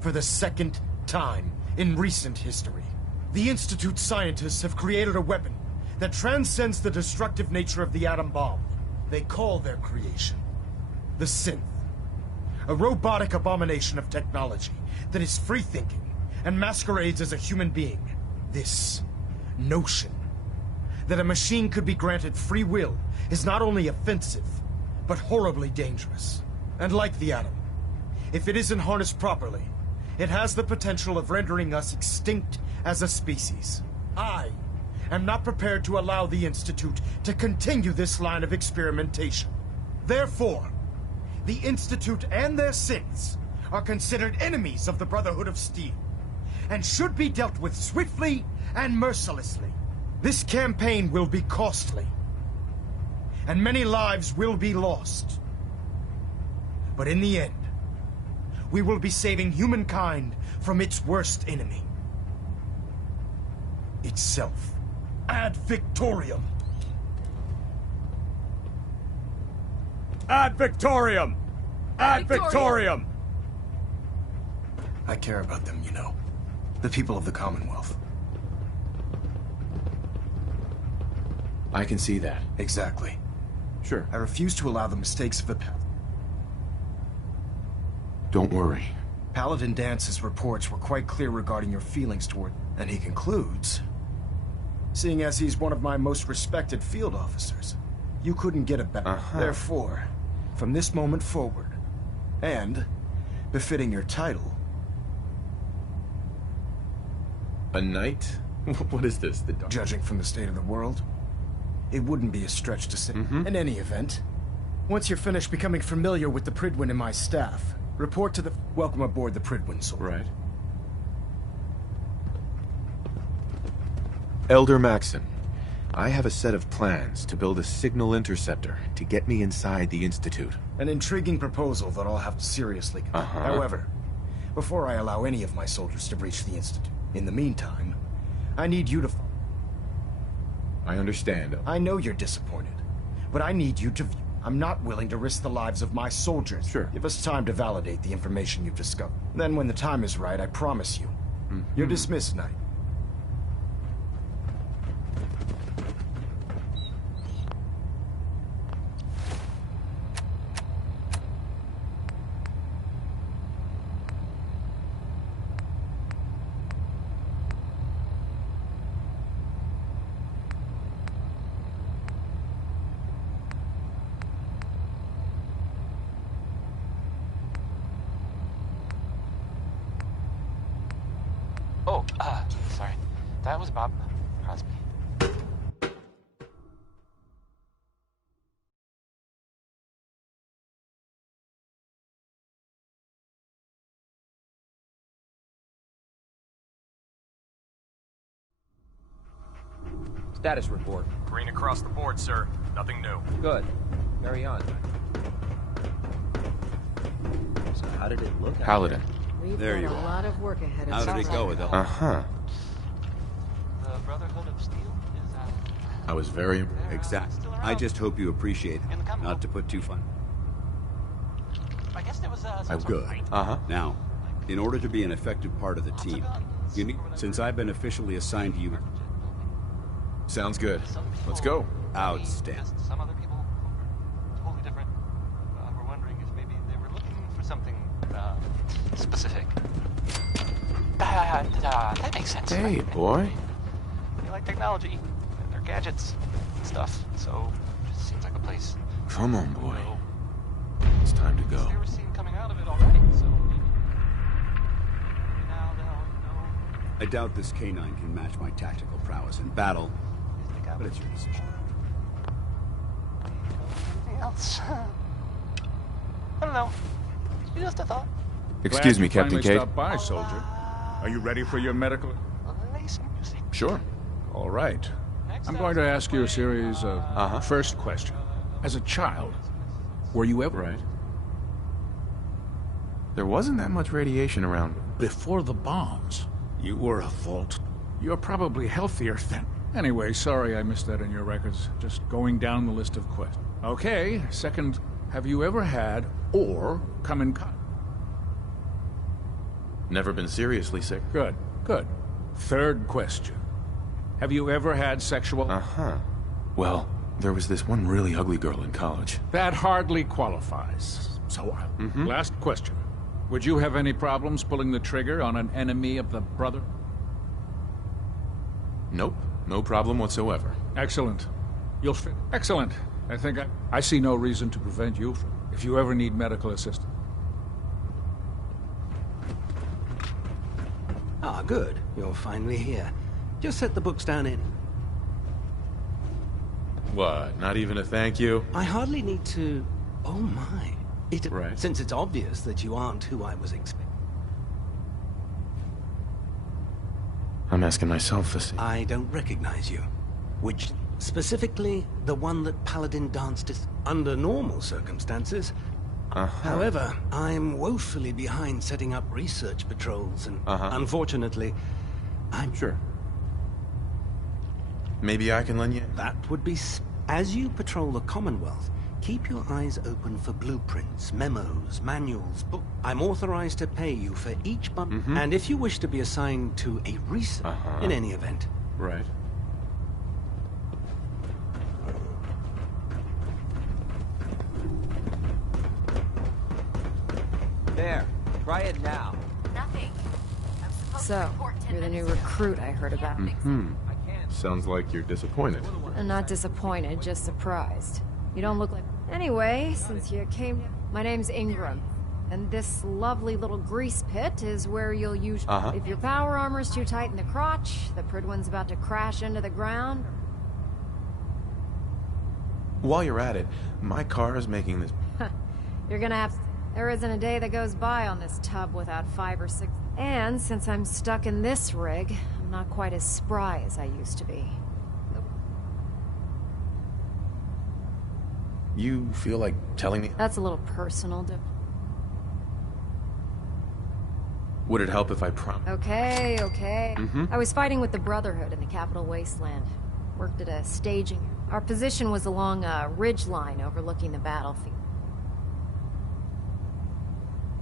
for the second time in recent history. The Institute scientists have created a weapon that transcends the destructive nature of the atom bomb. They call their creation the Synth. A robotic abomination of technology that is free-thinking and masquerades as a human being. This notion that a machine could be granted free will is not only offensive, but horribly dangerous. And like the atom, if it isn't harnessed properly, it has the potential of rendering us extinct as a species. I am not prepared to allow the Institute to continue this line of experimentation. Therefore, the Institute and their synths are considered enemies of the Brotherhood of Steel, and should be dealt with swiftly and mercilessly. This campaign will be costly, and many lives will be lost. But in the end, we will be saving humankind from its worst enemy. Itself. Ad Victoriam! Ad Victoriam! Ad Victoriam! I care about them, you know. The people of the Commonwealth. I can see that. Exactly. Sure. I refuse to allow the mistakes of the past. Don't worry. Paladin Dance's reports were quite clear regarding your feelings toward... And he concludes, seeing as he's one of my most respected field officers, you couldn't get a better. Therefore, from this moment forward, and befitting your title... A knight? What is this? The dark... Judging from the state of the world, it wouldn't be a stretch to say. In any event, once you're finished becoming familiar with the Pridwin and my staff, report to the... Welcome aboard the Pridwin, soldier. Right. Elder Maxon, I have a set of plans to build a signal interceptor to get me inside the Institute. An intriguing proposal that I'll have to seriously consider. However, before I allow any of my soldiers to breach the Institute, in the meantime, I need you to... I understand. I know you're disappointed, but I need you to... I'm not willing to risk the lives of my soldiers. Sure. Give us time to validate the information you've discovered. Then when the time is right, I promise you, you're dismissed, Knight. Oh, sorry. That was Bob Crosby. Status report. Green across the board, sir. Nothing new. Good. Carry on. So how did it look? Paladin. We've There got you a are. lot of work ahead of How us. did it go with that? Uh-huh. The Brotherhood of Steel is, I was very... Exactly. I just hope you appreciate it. Not to put too fun. I guess there was, I'm good. Uh-huh. Now, in order to be an effective part of the team, you need... Since I've been officially assigned to you... Sounds good. Let's go. Outstanding. Some other people who were totally different were wondering if maybe they were looking for something specific. That makes sense. Hey, right? boy. They like technology and their gadgets and stuff, so it just seems like a place. Come on, boy. It's time to go. They were seen coming out of it already, so maybe now they'll know. I doubt this canine can match my tactical prowess in battle, but it's your decision. Anything else? I don't know. Just a thought. Excuse me, Captain Cade. Stop by, soldier. Are you ready for your medical? Sure. All right. I'm going to ask you a series of first question. As a child, were you ever... Right. There wasn't that much radiation around. Before the bombs, you were a vault. You're probably healthier then. Anyway, sorry I missed that in your records. Just going down the list of questions. Okay, second, have you ever had or come in contact? Never been seriously sick. Good, good. Third question. Have you ever had sexual... Uh-huh. Well, there was this one really ugly girl in college. That hardly qualifies. So, last question. Would you have any problems pulling the trigger on an enemy of the brother? Nope. No problem whatsoever. Excellent. You'll fit. Excellent. I think I see no reason to prevent you from... If you ever need medical assistance. Ah, good. You're finally here. Just set the books down in. What? Not even a thank you? I hardly need to... Oh my. Right. Since it's obvious that you aren't who I was expecting. I'm asking myself the same. I don't recognize you. Which, specifically, the one that Paladin danced under normal circumstances. However, I'm woefully behind setting up research patrols, and unfortunately, I'm... Sure. Maybe I can lend you... That would be... As you patrol the Commonwealth, keep your eyes open for blueprints, memos, manuals, books. I'm authorized to pay you for each bump, and if you wish to be assigned to a research in any event. Right. There. Try it now. Nothing. So, you're the new recruit I heard about. Sounds like you're disappointed. I'm not disappointed, just surprised. You don't look like... Anyway, since you came... My name's Ingram. And this lovely little grease pit is where you'll use... If your power armor's too tight in the crotch, the Pridwin's about to crash into the ground... While you're at it, my car is making this... You're gonna have... There isn't a day that goes by on this tub without 5 or 6... And since I'm stuck in this rig, I'm not quite as spry as I used to be. You feel like telling me? That's a little personal, Would it help if I promise? Okay, okay. I was fighting with the Brotherhood in the Capital Wasteland. Worked at a staging. Our position was along a ridge line overlooking the battlefield.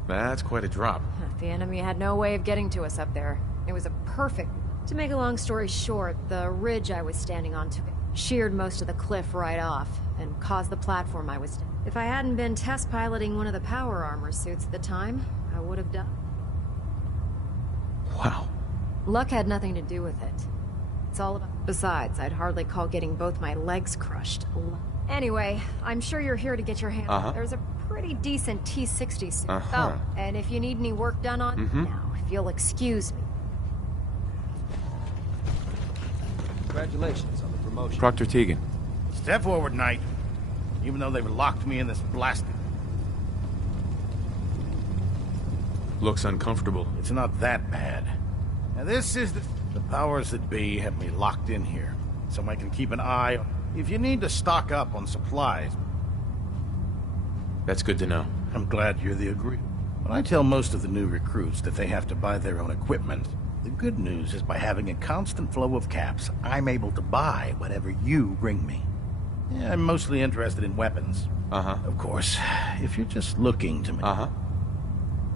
That's quite a drop. The enemy had no way of getting to us up there. It was a perfect... To make a long story short, the ridge I was standing on sheared most of the cliff right off, and caused the platform I was... If I hadn't been test piloting one of the power armor suits at the time, I would have died. Wow. Luck had nothing to do with it. It's all about... Besides, I'd hardly call getting both my legs crushed. Anyway, I'm sure you're here to get your hands... There's a pretty decent T-60 suit. Oh, and if you need any work done on... Now, if you'll excuse me. Congratulations on the promotion. Proctor Tegan. Step forward, Knight. Even though they've locked me in this blasted... Looks uncomfortable. It's not that bad. Now this is the powers that be have me locked in here, so I can keep an eye on... If you need to stock up on supplies... That's good to know. I'm glad you're the agree. When I tell most of the new recruits that they have to buy their own equipment, the good news is by having a constant flow of caps, I'm able to buy whatever you bring me. Yeah, I'm mostly interested in weapons. Uh-huh. Of course, if you're just looking to... Uh-huh.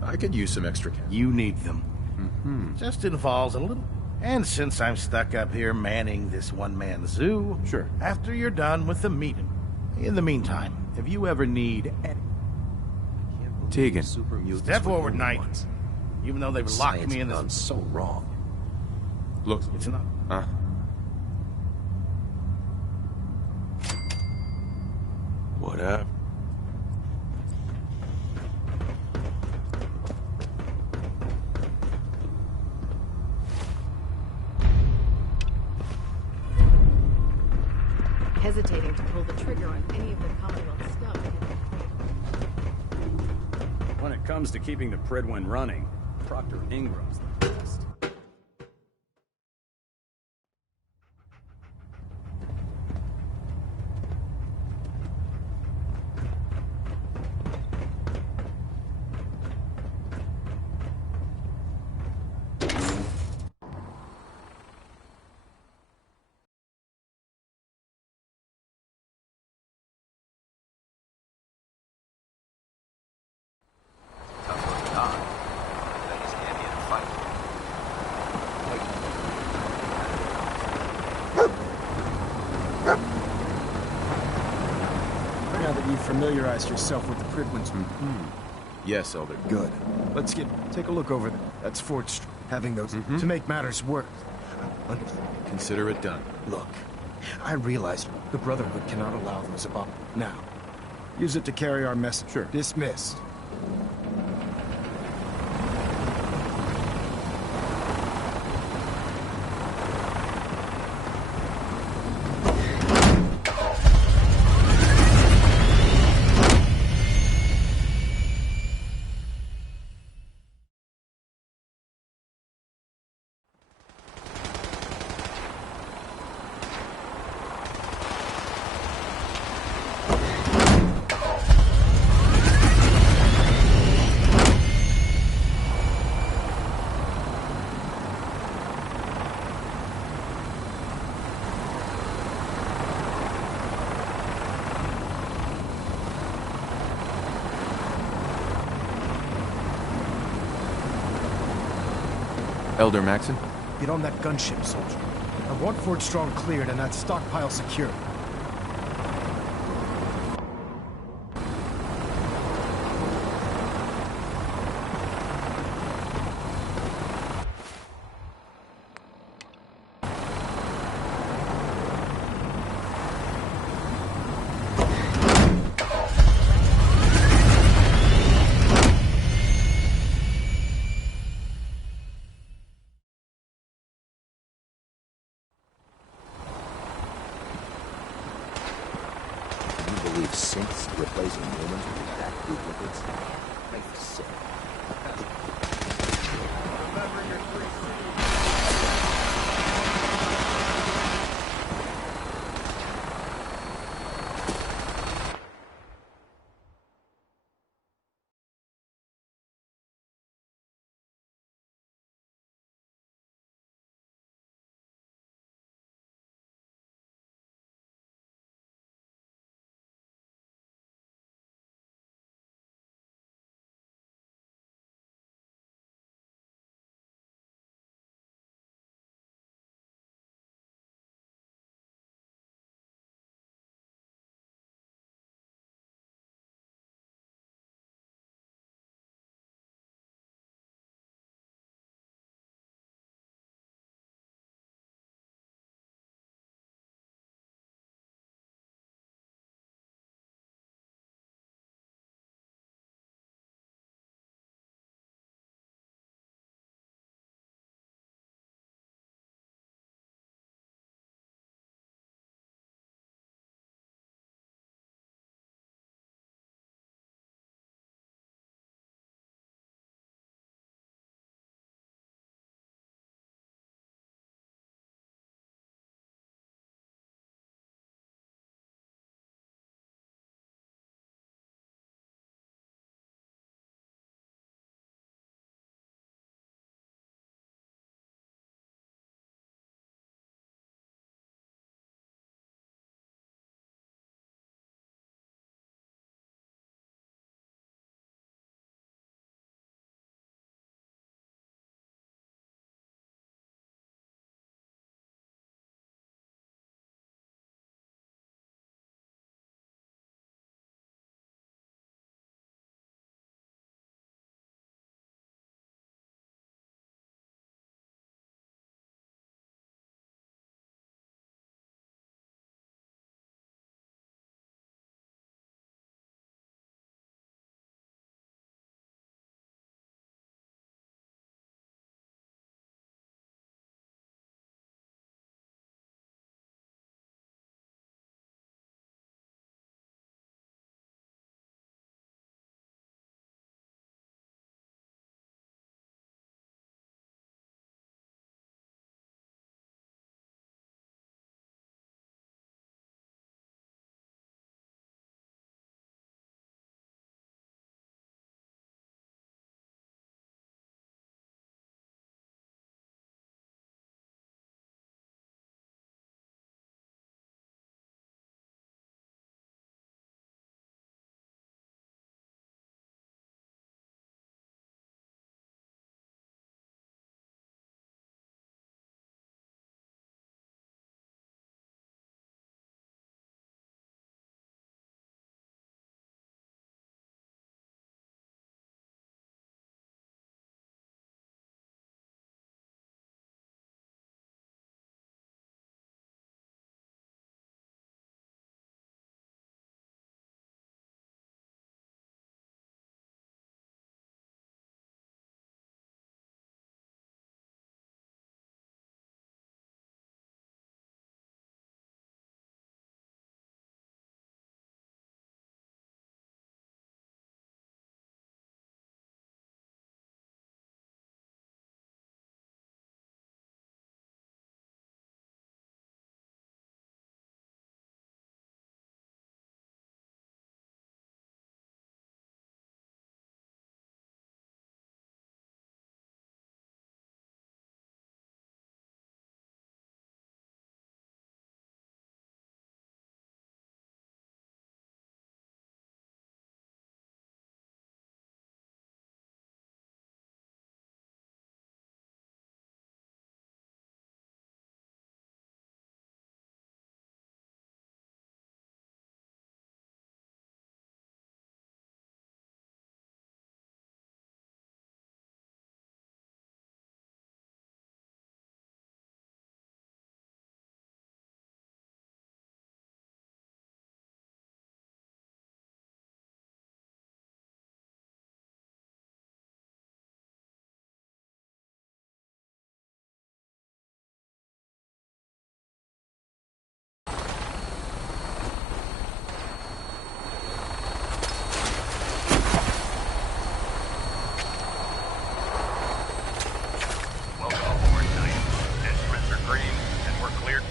I could use some extra caps. You need them. Mm-hmm. Just involves a little... And since I'm stuck up here manning this one-man zoo... Sure. After you're done with the meeting. In the meantime, if you ever need any... Tegan. Step forward, Knight. Even though they've locked me in this... Done so wrong. Looks... It's not... Whatever. Hesitating to pull the trigger on any of the Commonwealth stuff. When it comes to keeping the Pridwin running, Proctor Ingram's the best. Now that you've familiarized yourself with the Pridwins. Yes, Elder. Good. Let's take a look over there. That's Fort Street. Having those to make matters worse. Consider it done. Look, I realize the Brotherhood cannot allow those above. Now, use it to carry our message. Sure. Dismissed. Elder Maxon? Get on that gunship, soldier. I want Fort Strong cleared and that stockpile secured. Synths replacing humans with exact duplicates? Make me sick.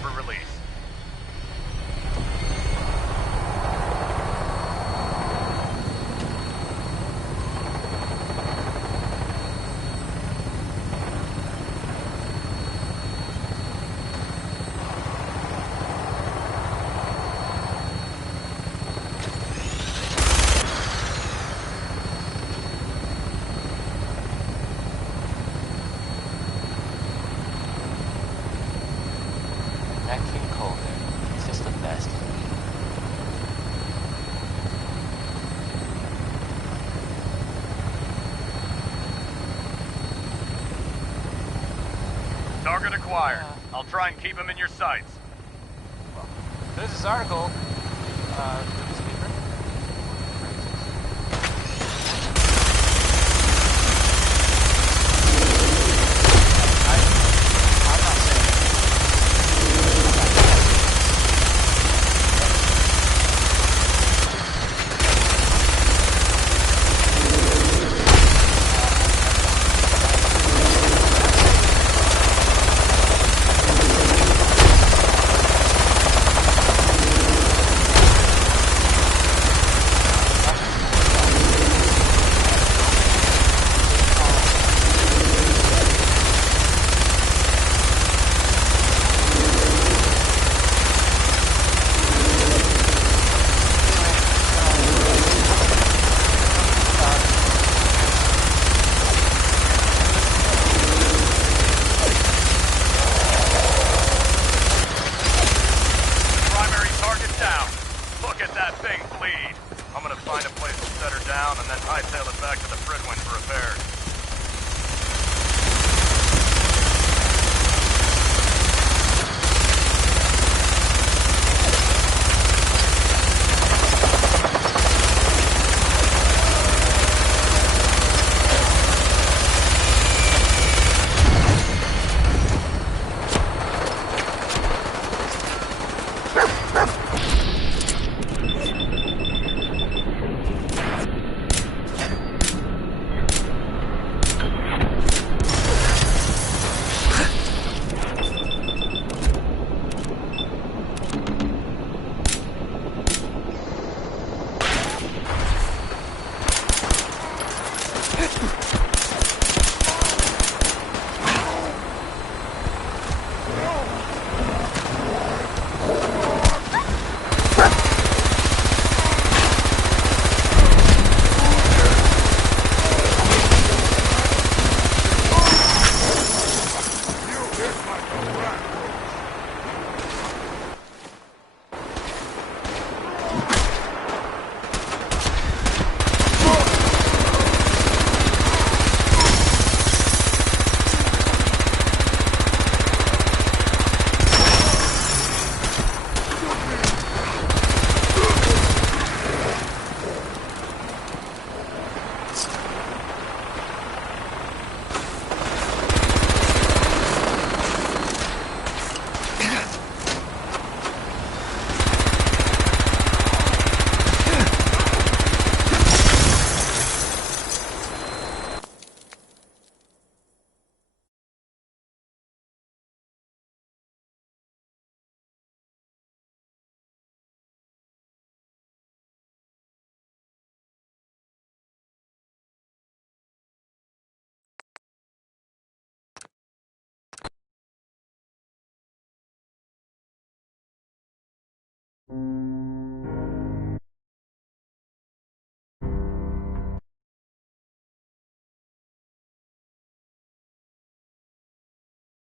for release. That King Cole there, he's just the best. Target acquired. I'll try and keep him in your sights. There's this article,